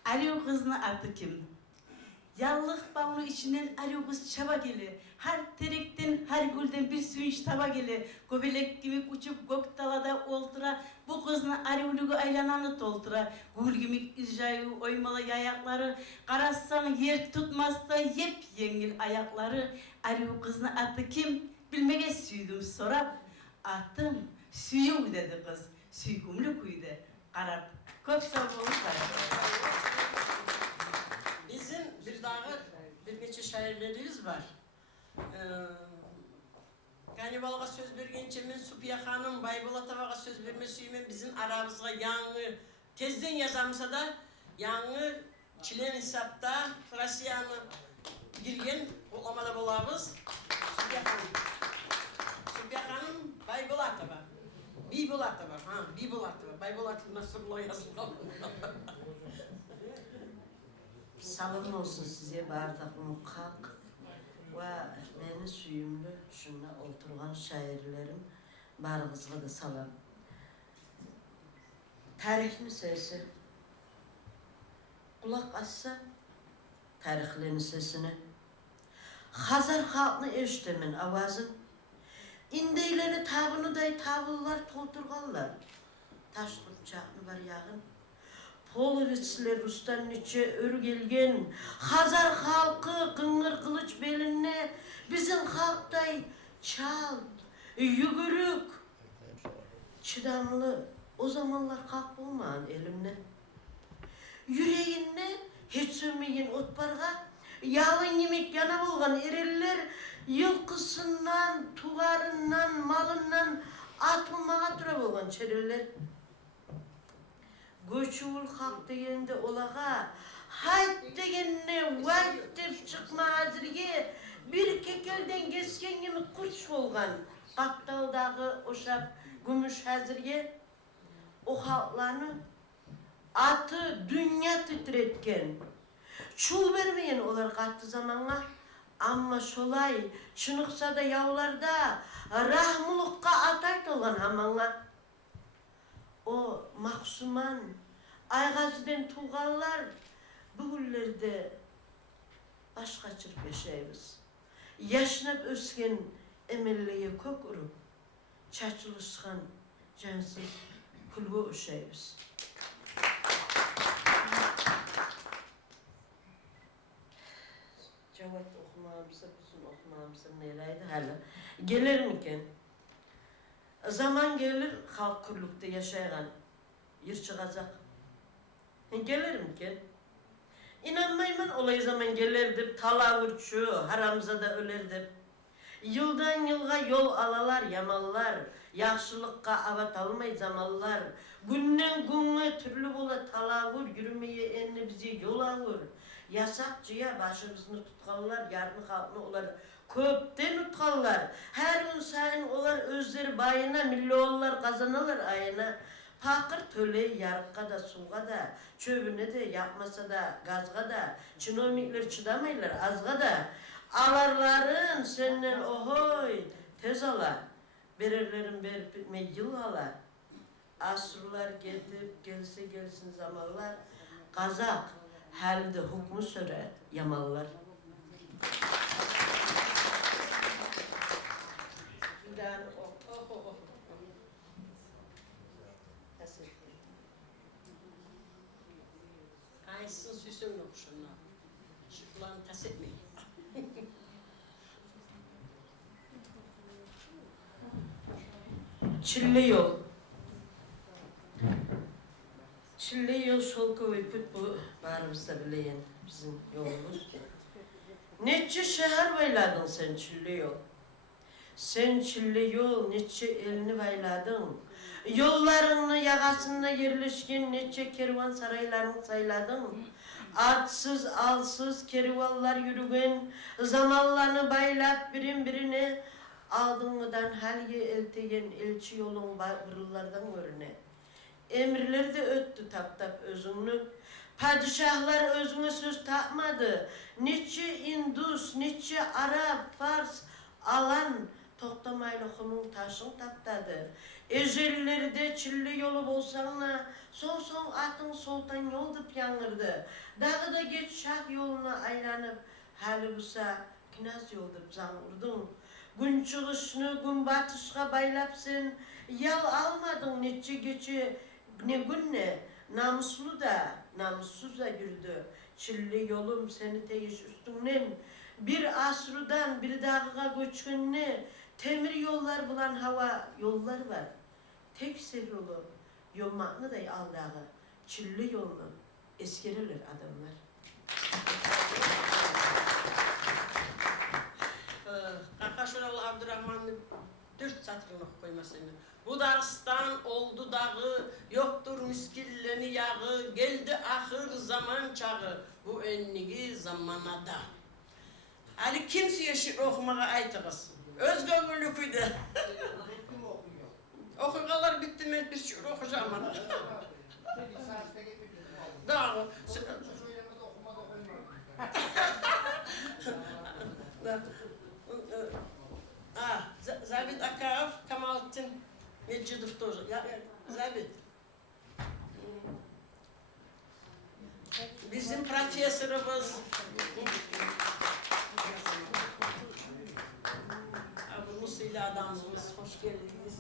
Ali kızın adı kim? Yallık bağını içinden Ali kız çaba gele. Her terekten, her gülden bir suyunç taba gele. Göbelek gibi uçup gök dalada oltura. Bu kızın Ali aylananı toltura. Gül gibi ircayı oymalı ayakları. Karassan yer tutmazsa yep yengil ayakları. Ali kızın adı kim? Bilmege süydüm sorap. Atım suyum dedi kız. Süygümlü kuydu. Karap. Köp sağ olun. Bizim bir şairlerimiz var. Kanibalga söz bergençe men Supiya Hanım, Baybolat Avaga söz vermesiymen bizim aramızga yanı tezden yazamsa da yanı Çilen hesapta Frasya'nı girgen olamada bolabız. Supiya Hanım. Supiya Hanım Baybolat Ava. Bibolat Ava. Ha, Bibolat Ava. Baybolat Nasrullah yazılan. Salam olsun size bardağım kalk ve beni suyumlu şuna oturgan şairlerim barınızga da salam. Tarihni sesi kulak assa tarihlerin sesine Hazar halkını eşitemin avazın indeyleri tabını tabıllar tolturganlar taşlık çakını var yağın Polovetsler Rus'tan niçe örgelgen, Hazar halkı kıngır kılıç beline, bizim halktay çal, yügürük, çıdamlı, o zamanlar kalk olmağın elimne. Yüreğinne hiç sönmeyin otbarga, yalın yemek yana bolgan ereller, yılkısından, tuvarından, malından atılmağa tura bolgan çereller. Göçül halk degende olağa, hayt degenne vayt dep çıkma hazırge, bir kekelden geçken gibi kuş olgan, kaptaldağı oşap gümüş hazırge, o halklarını atı dünya titretken, çul vermeyen olar kattı zamanla, ama şolay çınıksa da yavlarda rahmulukka atayt olgan hamanla. O Maksuman, Aygazı'dan tuğallar bugünlerde baş kaçırıp yaşayız. Yaşanıp ösken emelliye kök urup, çaçılışkan cansız kulbu üşeyimiz. Cevap okumamıza, bütün okumamıza nereydi hala? Gelir miken? Zaman gelir halk kurlukta yaşayan yer çıkacak. Gelir miken? İnanmayman olay zaman gelirdim, talavurçu, haramza da ölerdim. Yıldan yılga yol alalar, yamallar, yaxşılıkka avat almay zamallar. Günden günge türlü bola talavur, yürümeye enni bizi yol avur. Yasakçıya başımızını tutkallar, yarını halkını olar köpten tutkallar. Her gün sayın olar özleri bayına, milyonlar kazanırlar ayına. Fakir töleyi yarıkka da, suğa da, çöbüne de, yapmasa da, gazga da, çinomikler çıdamaylar, azga da. Alarların senden ohoy, tez ala, bererlerin berip bitme yıl ala. Asırlar gelip gelse gelsin zamanlar, kazak, halde hukmu söre yamallar. Ayısın süsün okuşuna. Şıklarını tas etmeyin. Çille yol. Çille yol şolku ve püt bu barımızda bileyen bizim yolumuz. Neçe şehir bayladın sen çille yol. Sen çille yol neçe elini bayladın. Yollarını yagasında yerleşken neçe kervan saraylarını sayladın. Artsız alsız kervanlar yürügen, zamanlarını baylap birin birine, aldığından halye eltegen elçi yolun bırıllardan görüne. Emirler de öttü tap tap özünlük, padişahlar özüne söz takmadı. Neçe Indus, neçe Arap, Fars, alan, toktamaylı humun taşın taptadı. Ecellerde çilli yolu bolsanla, son atın soltan yol dıp yangırdı. Dağı da geç şah yoluna aylanıp, hali busa kinaz yol dıp zangırdın. Gün çıkışını gün batışka baylap sen, yal almadın neçe geçe ne gün ne, namuslu da, namussuz da yürüdü. Çilli yolum seni teyiş üstünden, bir asrudan bir dağa göçkünne, temir yollar bulan hava yollar var. Tek sehrolu yolmakını da al dağı, çilli yolunu eskerirler adamlar. Kakaşoğlu Abdurrahman'ın 4 satırını oku koymasını. Bu Dağıstan oldu dağı, yoktur miskilleni yağı, geldi ahır zaman çağı, bu enligi zamana da. Ali kimseye şiir okumaya aytığız. Öz gönüllüküydü. Okugalar bitti mi bir şiir okuyacağım bana. Dağı. Zabit Akav, Kamalettin Mecidov тоже. Zabit. Bizim profesörümüz. Abi Musa'yla adamımız, hoş geldiniz.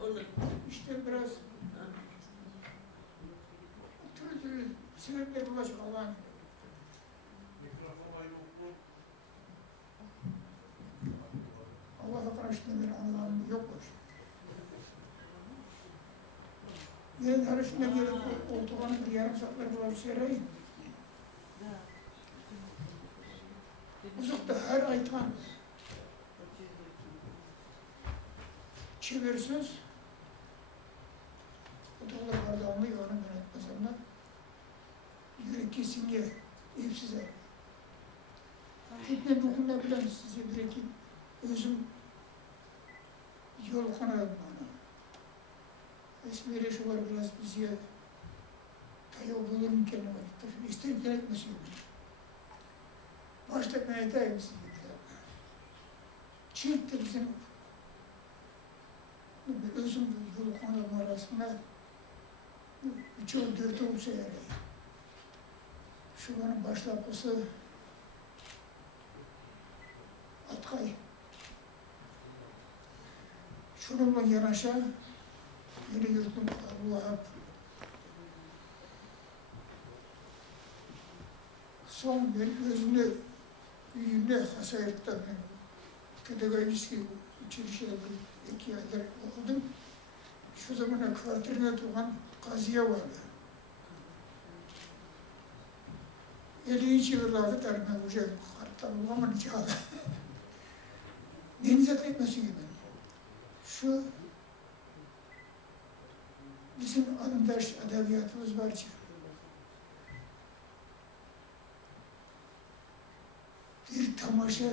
Onu. İşte biraz türlü sebepler bulaşık olan Allah'a karıştığında bir anlamı yokmuş. Benim karıştığında gelip olduğunu bir yarım saatler bulaşık sereyim. Uzakta her aytan çevirsiz otoğlar vardı anlıyor, onu ben etmesem yürek kesinge, evsize. Hepine dokunabilen size yürekin özüm yol kanadım bana. Esmeri şu var biraz bize tayo bulur mu kendime gittir. İsterim gerekmesi yok. Başta meytayım size. Çiğittir bizim özüm yolu kanadım arasında çok dörtü olsa yani. Şuranın başlatması Atkay. Şununla yanaşa yeni yurtun Allah'a son bir özünü büyüğünde Hasayırt'ta ben pedagojik училище'de 2 aylar okudum. Şu zamana kvartirine tutan Kaziye vardı. 50 yıllarda terime hoca hatta babamın çağda. Denizat etmesi gibi. Şu bizim anımdaş edebiyatımız var ki bir tamaşa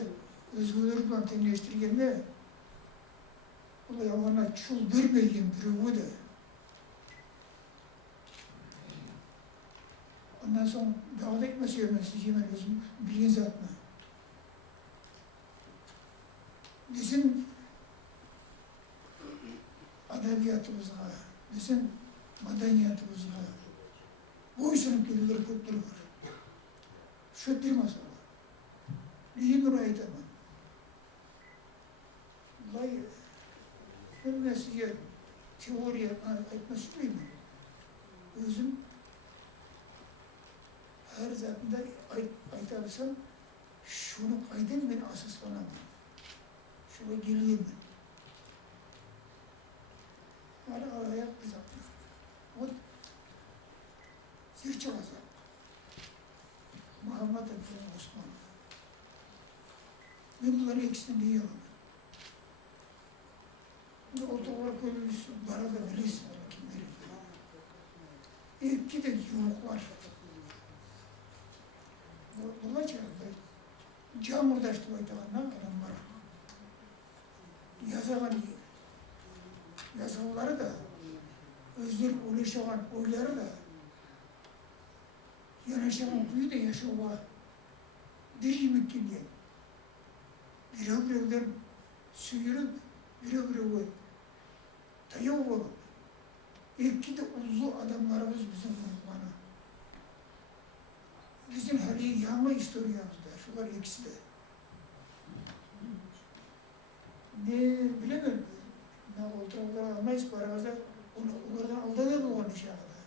özgürlükle tenleştirgende olay ona çul vermeyen biri bu da. Ondan sonra dağda etmesi yemesi yemen özüm bilgin zatına. Bizim edebiyatımızga, bizim medeniyetimizga bu işin kültürü köptür var. Şu bir masala. Neyi bunu aytamam? Vallahi ben size teoriye aytması mıyım? Özüm her zatında aytabilsem şunu aydın ben asıslanamam. Şuna geleyim ben. Hala araya bir zaptım. O zirçe azap. Muhammed Abdülhamid Osman. Ben bunları ikisini diyorum. Bu otolar koymuş, bana da bilirsin ona kim verir. İki de yumruklar. Bunlar çağırdı. Camurdaştı baytağından adamlar. Yazıları da, özgür ulaşan oyları da, yanaşan kuyu da yaşama diriyimik geliyor. Bir suyurup, bir tayağı olup, iki de uzun adamlarımız bizim gruplarına. Bizim her yanma historiyamızda, şular ikisi de. Ne bilemem. Ne oldu almayız paramıza, onlardan aldı da bu onun şahada.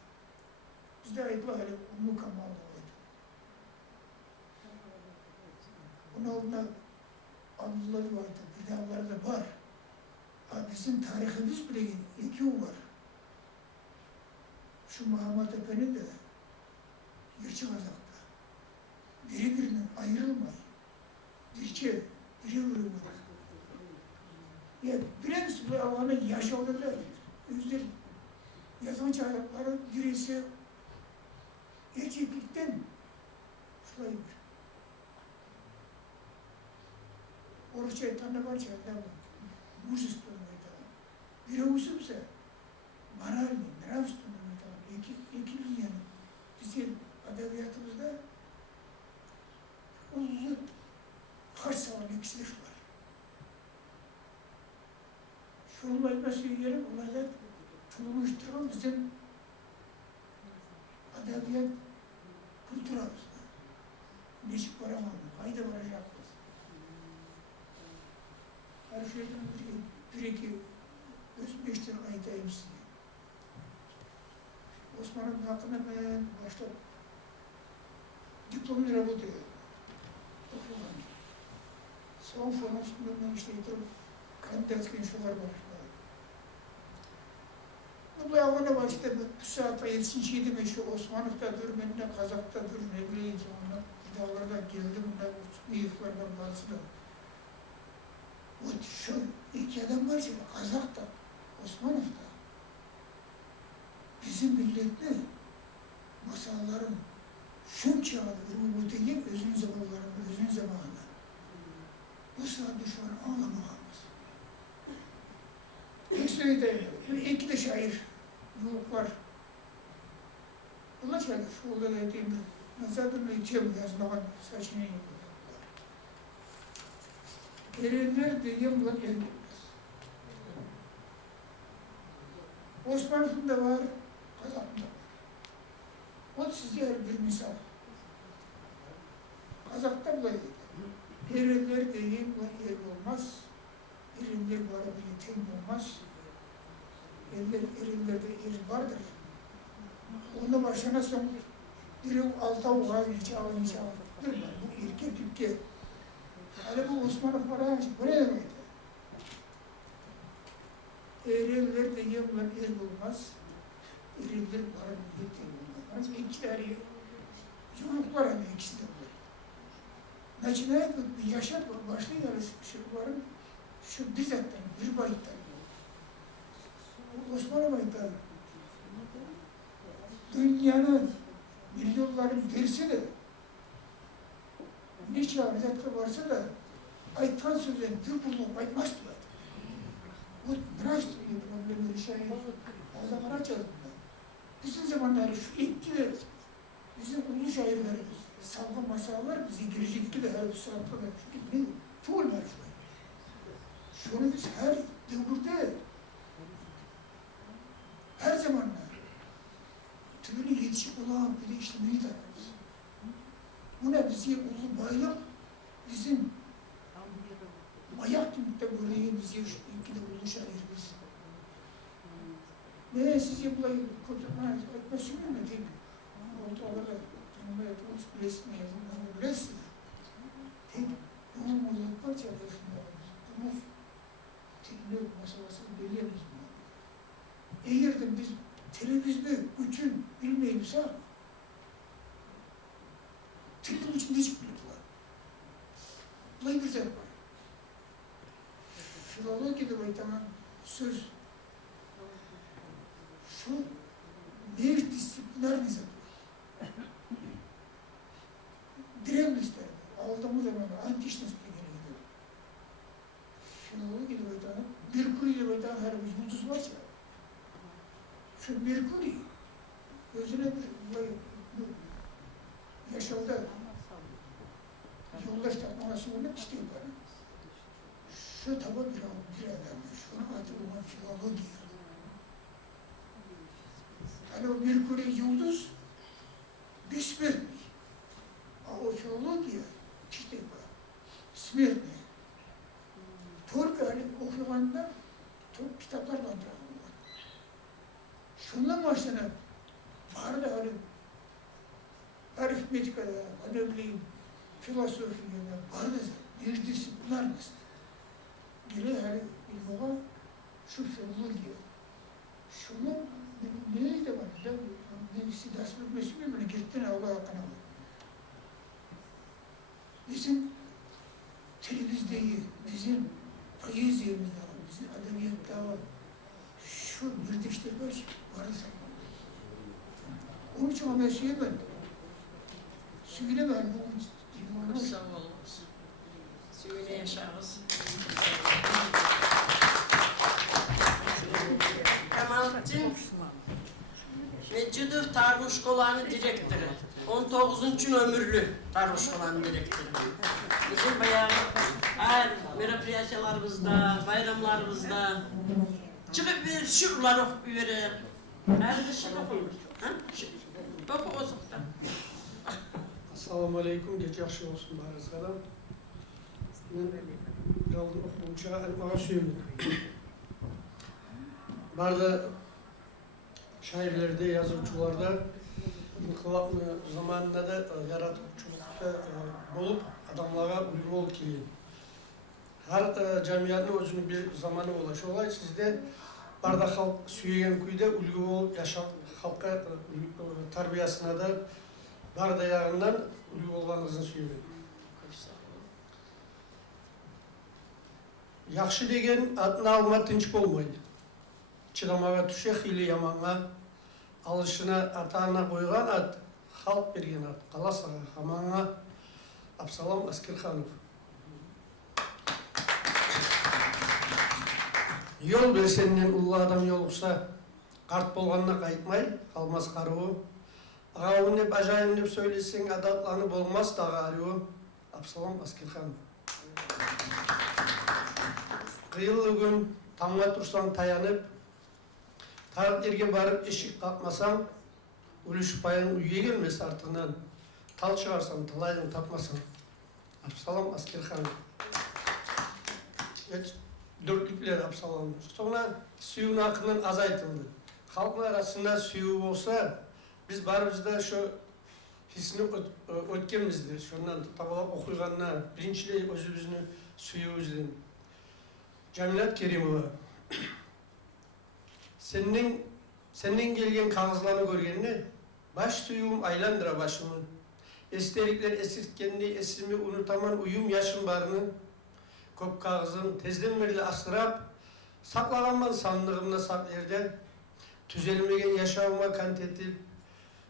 Biz de ayıplı hali onu kamalda oydu. Onun altında Abdullah'ı vardı, bidavları da var. Bizim tarihimiz bile iki var. Şu Muhammed Efendi de Yırçı Kazak'ta. Birbirinden ayrılmay. Dirçe, biri vuruyor. Ya biraz bu alanı yaşadılar. Yüzler yazan çağrıları birisi erkeklikten şurayı oruç aytanı var çağrıda var. Muz istiyorum aytanı. Biri usupsa maral mı, merav istiyorum aytanı. İkimiz yani. Bizim edebiyatımızda uzun kaç zaman eksilir var. Şunları söyleyelim, onlarda tutulmuşturan bizim edebiyat kültürümüzde. Neşik varamam, haydi varacağız. Her şeyden bir iki, beşten ayıtayım size. Osman'ın hakkında ben başladım. Diplomlara bu diyor. Okuyorum. Son fonun üstünde ben işte yatırım kandidatken şunlar var. Bu yavana var işte bu saatte yetişişiydi mi şu Osmanlı'dadır, benimle Kazak'tadır, ne bileyim sonra dağlardan geldim, bunlar bıyıklardan bazı da. O şu iki adam var ki Kazak'ta, Osmanlı'da. Bizim milletli masalların şun çağda ürümüteyim özün zamanlarında, özün zamanında. Bu saatte şu an ağlamayamaz. İkisi de, iki de şair, yok var. Bunlar şair, şurada da ettiğimde, nazarımda içiyorum yazılan saçını yapıyor. Erenler diyeyim lan erenmez. Osmanlı'da var, Kazak'ta var. O size bir misal. Kazak'ta böyle. Erenler diyeyim lan er olmaz. Erenler var bile tem olmaz. Erinlerde er vardır. Onun başına son biri alta uğrar, içe alın, içe alın. Bu erkek Türkiye. Yani bu Osmanlı para, bu ne demek? Erenler de yemler er olmaz. Erenler var bile tem olmaz. İkileri yumruklar hani ikisi de var. Necine bir yaşat var, başlı yarısı bir şey var. Şu bizzattan, bir bayittan. Osmanlı bayittan. Dünyanın milyonların birisi de ne çağrıcakta varsa da aytan sözlerini bir bulup aytmaz diyor. Bu biraz bir problemleri şey, o zaman açalım. Bizim zamanlarda şu etkiler, bizim ulu şairlerimiz, salgın masallar bize girecek gibi her saatte da çünkü ne? Çoğul var şu. Şunu biz her devirde, her zamanlar tümünü yetişip olan bir de işlemeyi takarız. Buna bizi ulu bayram, bizim mayak gibi de buraya bizi ilgili ulu şairimiz. Ne siz yapılayı kurtarmaya etmesin mi değil mi? Ortalarda tanımda yapılmış bilesine yazın, bilesine. Tek yoğun olaylar çevresinde ama teknik masalasını biliyoruz. Eğer de biz televizde üçün bilmeyimse Türk'ün içinde hiç bilmiyorlar. Olay güzel var. Filologiyada var tamam söz. Şu bir disiplinler nizam var. Drevlisler aldığımız zaman antişnesine geliyor. Filologiyada var tamam. Merkür'de var tamam her bir yıldız var ya. Şu Merkür gözüne bir yaşamda yoldaş takmaması olup işte bana. Şu taba bir adam, şuna adı olan filologiya. Hani o Merkür'e yıldız, besmertmi. O filologiya işte bana, smertmi. Türk hani okuyanda, Türk kitaplarla bırakılıyor. Şundan başına var da hani aritmetikada, ne bileyim, filosofiyada var da bir disiplinler nasıl? Biri hani ilmuğa şu sorulur diyor. Şunun neyi de var? Neyse daslı mesleği gittin Allah'a kanal. Bizim televizde bizim faiz yerimizde var, bizim edebiyatta var. Şu birleştirme varsa. Onun için o mesleği ben söylemem. Sağ olun. Söyle yaşarız. Kemalettin Mecidov Tarih Şkola'nın direktörü. 19. ömürlü Tarih Şkola'nın direktörü. Bizim bayağı her merapiyatçılarımızda, bayramlarımızda çıkıp bir şiirler okup verir. Nerede şiir okunur? Oku ozukta. Assalamu alaikum, geç yaxşı olsun barınızға. Men жалдың оқуынша аймаға сүйемін. Barda şairlerde, yazıcılarda inqilab zamanında da yaratıcılıkta bolup adamlara uygun olup kelген. Her camiyanın özünün bir zamanı olaşı olay. Sizde barda halk sүйеген kuyda ulgu olup yaşam halka tarbiyasına da barda yağından ulgu olganыңызды сүйемін. Yaxşı деген атын алма тынч болмайды. Чыдамага түшө хили яманга, алышына ата-ана койган ат, халк берген ат, каласага хамаңа. Абсалам Аскерханов. Yol берсеннен улуу адам жолукса, карт болгонуна кайтмай, калмас кароо. Агауын деп, ажайын деп сөйлесең, адатланып болмас дагы ароо. Абсалам Аскерханов. Kıyılı gün tamga tursan tayanıp, tarık yerge barıp eşik kalkmasan, uluş payın üye gelmez artığından, tal çıkarsan, talayını tapmasan. Absalam Askerhan. Evet, dörtlükler Absalam. Sonra suyun akının azaytıldı. Halkın arasında suyu olsa, biz barımızda şu hissini ötkemizdir. Şundan tabalap okuyganına, birinçliği özümüzünü suyu özledim. Cemilet Kerimova, senin gelgen kağızlarını görgenine baş suyum aylandıra başımı. Estelikler esirtkenini esimi unutaman uyum yaşım barını. Köp kağızın tezden verili astırap, saklaganman sandığımda sak yerde. Tüzelmegen yaşamıma kant etip,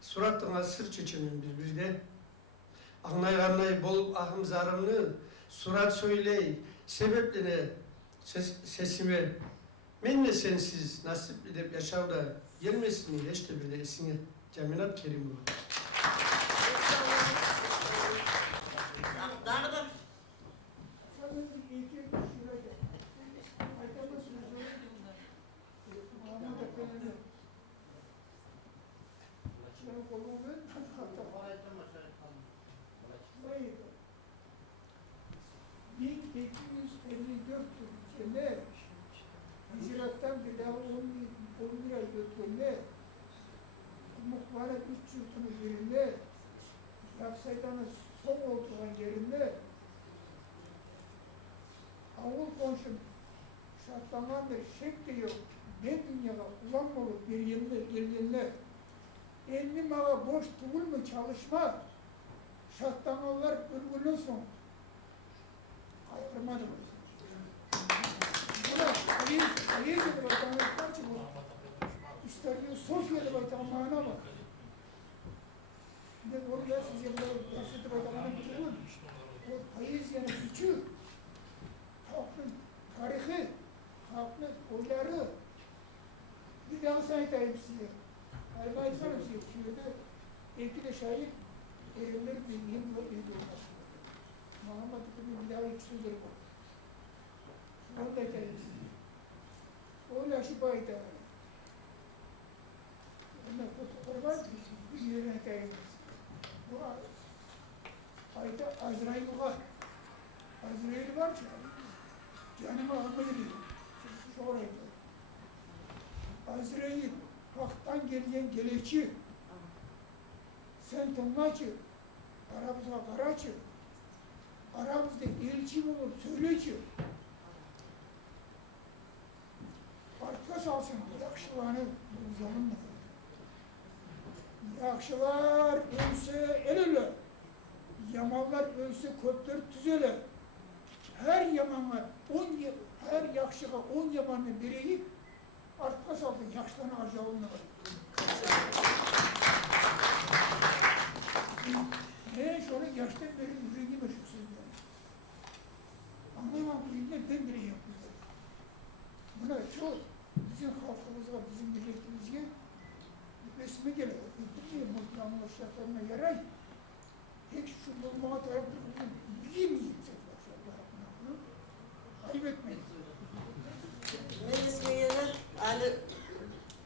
suratına sır çeçemin birbirde. Anay bolup ahım zarımını, surat söyley, sebepline, sesime, menle sensiz nasip edip yaşavda gelmesini hiç de bile esine. Cemilet Kerimova. Hicrattan bir daha 11 ay götürüldü. Mübarek 3 yurtunun yerinde, Yaksaydan'ın son olduğun yerinde, avul komşum şartlamandır, şek de yok. Ne dünyada ulan olup bir yerler, elli mağa boş tuğul mu çalışma, şartlamalar ürgünün son. Ayrılmadı mı? Aliye dedi baytamlıklar ki bu. İsterdiğin Sofya'da baytamlığına bak. Şimdi orada size bu Yassıdı baytamlığına bitirin. O payiz yani gücü, farklı tarihi, farklı oyları. Bir daha saytayım size. Harika ayıtsana size. Şurada belki de şair erenler bildiğim ve bildiğim olması. Muhammed Kıbrı bir daha iki sözleri var. Şurada saytayım size. Ola şu bayda. Ona fotoğraf bir yerine kaymış. Bu ayda Azrail var. Azrail var ki canıma almayı diyor. Sonraydı. Azrail haktan gelen geleci. Sen tonlaçı. Aramızda karaçı. Aramızda elçi olur, söyleci. artga salsın, yakşılarını uzalım. Yakşılar ölse el ele, yamanlar ölse köpler tüzele. Her yamana her yakşıga 10 yamanını bireyip artga salsın, yakşılarını arcavunla. Ne sonra yaştan beri yüreği meşhur sizler. Anlayamam bu iller ben bile yapıyorum. Buna şu bizim halkımıza, bizim milletimizge resmi geliyor. Bilmiyor muhtemelen şartlarına yaray. Hiç şu bulmaya tarafı bilmeyeyim setler şu Allah'ın. Ayıp etmeyin. Meclismeyene hani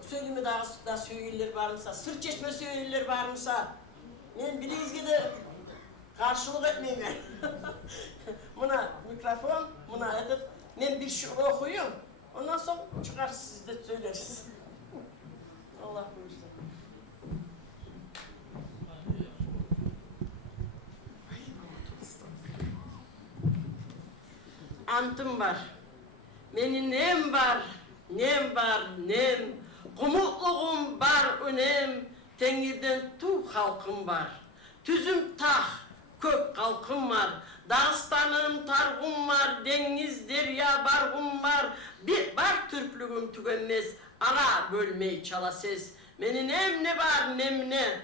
söyleme da söyleyilir varmısa, sır çeşme söyleyilir varmısa, ben bilizgide karşılık etmeyeyim ben. Buna mikrofon, buna edip, ben bir şiir okuyayım, ondan sonra çıkar siz de söylersiniz. Allah buyursun. Antım var. Benim nem var, nem. Kumutluğum var önem. Tengirden halkım var. Tüzüm kök halkım var. Dağıstanım targum var. Deniz derya bargum var. Bir var Türklüğüm tükenmez. Ara bölmeyi çala ses. Benim ne var ne.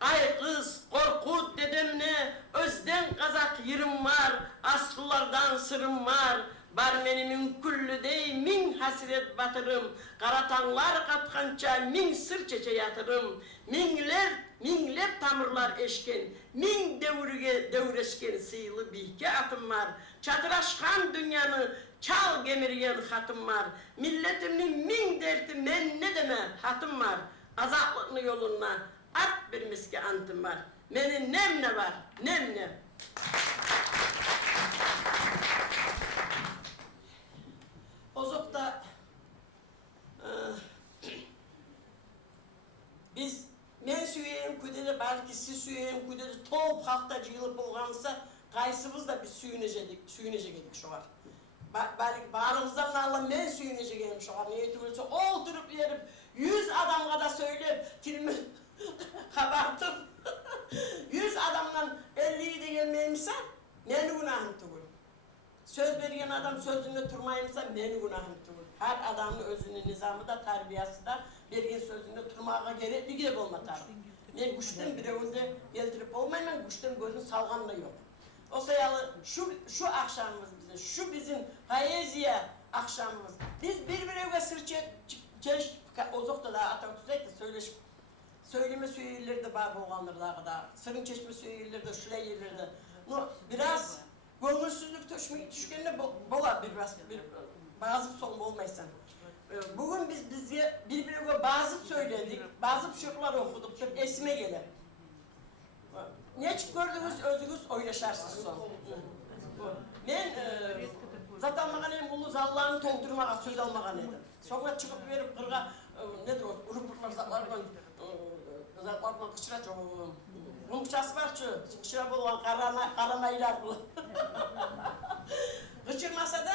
Ay kız, Korkut dedem ne, özden kazak yerim var, aslılardan sırım var. Barmenimin küllü dey, min hasret batırım, karatanlar katkança min sır çeçe yatırım. Minler tamırlar eşken, min devrüge devreşken sıyılı bihke atım var. Çatıraşkan dünyanı çal gemiriyen hatım var. Milletimin min derti men ne deme hatım var. Azaplıklı yoluna at bir miski antım var. Benim ne var, ne. Ozuk'ta biz men süyeyim küdeli, belki siz süyeyim küdeli, top hafta cıyılıp bulgansa kaysımız da biz süyünece geldik şu var. Belki bağrımızdan Allah men süyünece gelmiş şu var. Niyeti olursa oturup yerip 100 adam kadar söyleyip tilimi kabartıp 100 adamdan 50'yi de gelmeymişse benim günahım tuğul. Söz verilen adam sözünde durmaymışsa benim günahım tuğul. Her adamın özünün nizamı da terbiyesi de vergin sözünde durmaya gerekli gibi olma tabi. Ben kuştum bir önde geldirip olmayayım, ben kuştum gözün salgan da yok. O sayalı şu akşamımız bizim, şu bizim poeziya akşamımız. Biz birbirine sırça Ozok'ta da Atatürk'te söyleşip söyleme söylerdi baba oğlanlarda kadar, sırın çeşme söylerdi, şuraya yerlerdi. Biraz gönülsüzlük düşkenine bola bazı son olmaysan. Bugün biz birbirine bazı söyledik, bazı şarkılar okuduk, esime gelip. Ne gördünüz özünüz oylaşarsınız son. Ben zaten mağanayım ulu Allah'ını toldurmağa, söz almağa nedir? Sonra çıkıp verip kırga, nedir o, urupurtlar zatlarla kışıra çoğum. Rumçası var ki, kışıra bulan karanaylar bulan. Kışırmasa da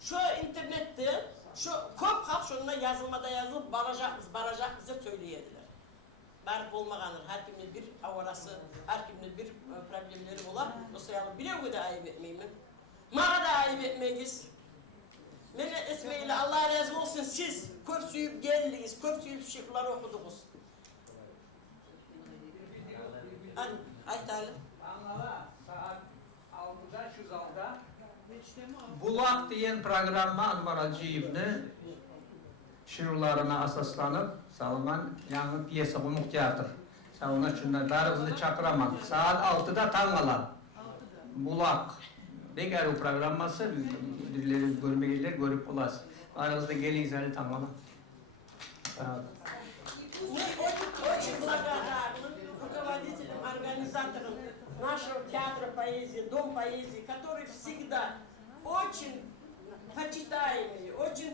şu internette, şu köp halk şununla yazılmada yazılıp baracak bize söyleyediler. Barıp olmağanır, her kimde bir avarası, her kimde bir problemleri olar. O sayalım bile de ayıp etmeyeyim. Bana da ayıp etmeyiz. Beni esmeyle Allah razı olsun siz köp suyup geldiniz, köp suyup şıkları okudunuz. Ay talim. Saat 6'da şu zalda Bulak diyen programma Anvar Acıyev'ni şiirlarına asaslanıp salınan yanı piyesa Umuk Teatr. Salona şundan darınızı çakıramam. Saat 6'da tangalan. Bulak. Bekar o programması birileri görmeyirler, görüp olasın. Aranızda gelin seni tangalan. Очень благодарна руководителям, организаторам нашего театра поэзии, Дом поэзии, который всегда очень почитаемые, очень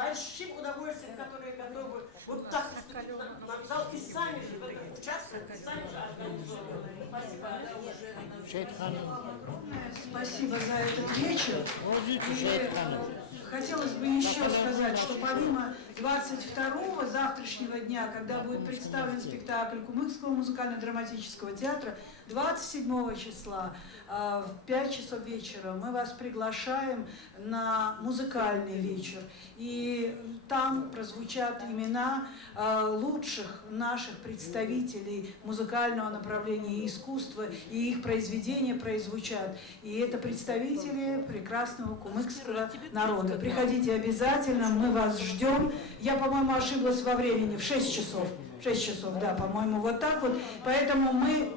большим удовольствием, которые готовы вот так на зал и сами же в этом участвуют, и сами же организуют. Спасибо. Спасибо за этот вечер. хотелось бы еще сказать, что помимо 22-го завтрашнего дня, когда будет представлен спектакль Кумыкского музыкально-драматического театра, 27 числа в 5 часов вечера мы вас приглашаем на музыкальный вечер. И там прозвучат имена лучших наших представителей музыкального направления и искусства, и их произведения прозвучат. И это представители прекрасного кумыкского народа. Приходите обязательно, мы вас ждем. Я, по-моему, ошиблась во времени, в 6 часов. 6 часов, да, по-моему, вот так вот. Поэтому мы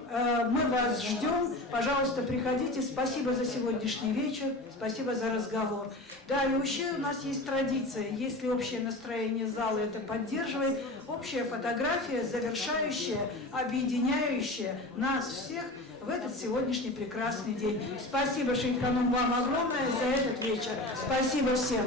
вас ждем. Пожалуйста, приходите. Спасибо за сегодняшний вечер. Спасибо за разговор. Да, и вообще у нас есть традиция. Если общее настроение зала это поддерживает, общая фотография, завершающая, объединяющая нас всех в этот сегодняшний прекрасный день. Спасибо, Шейханум, вам огромное за этот вечер. Спасибо всем.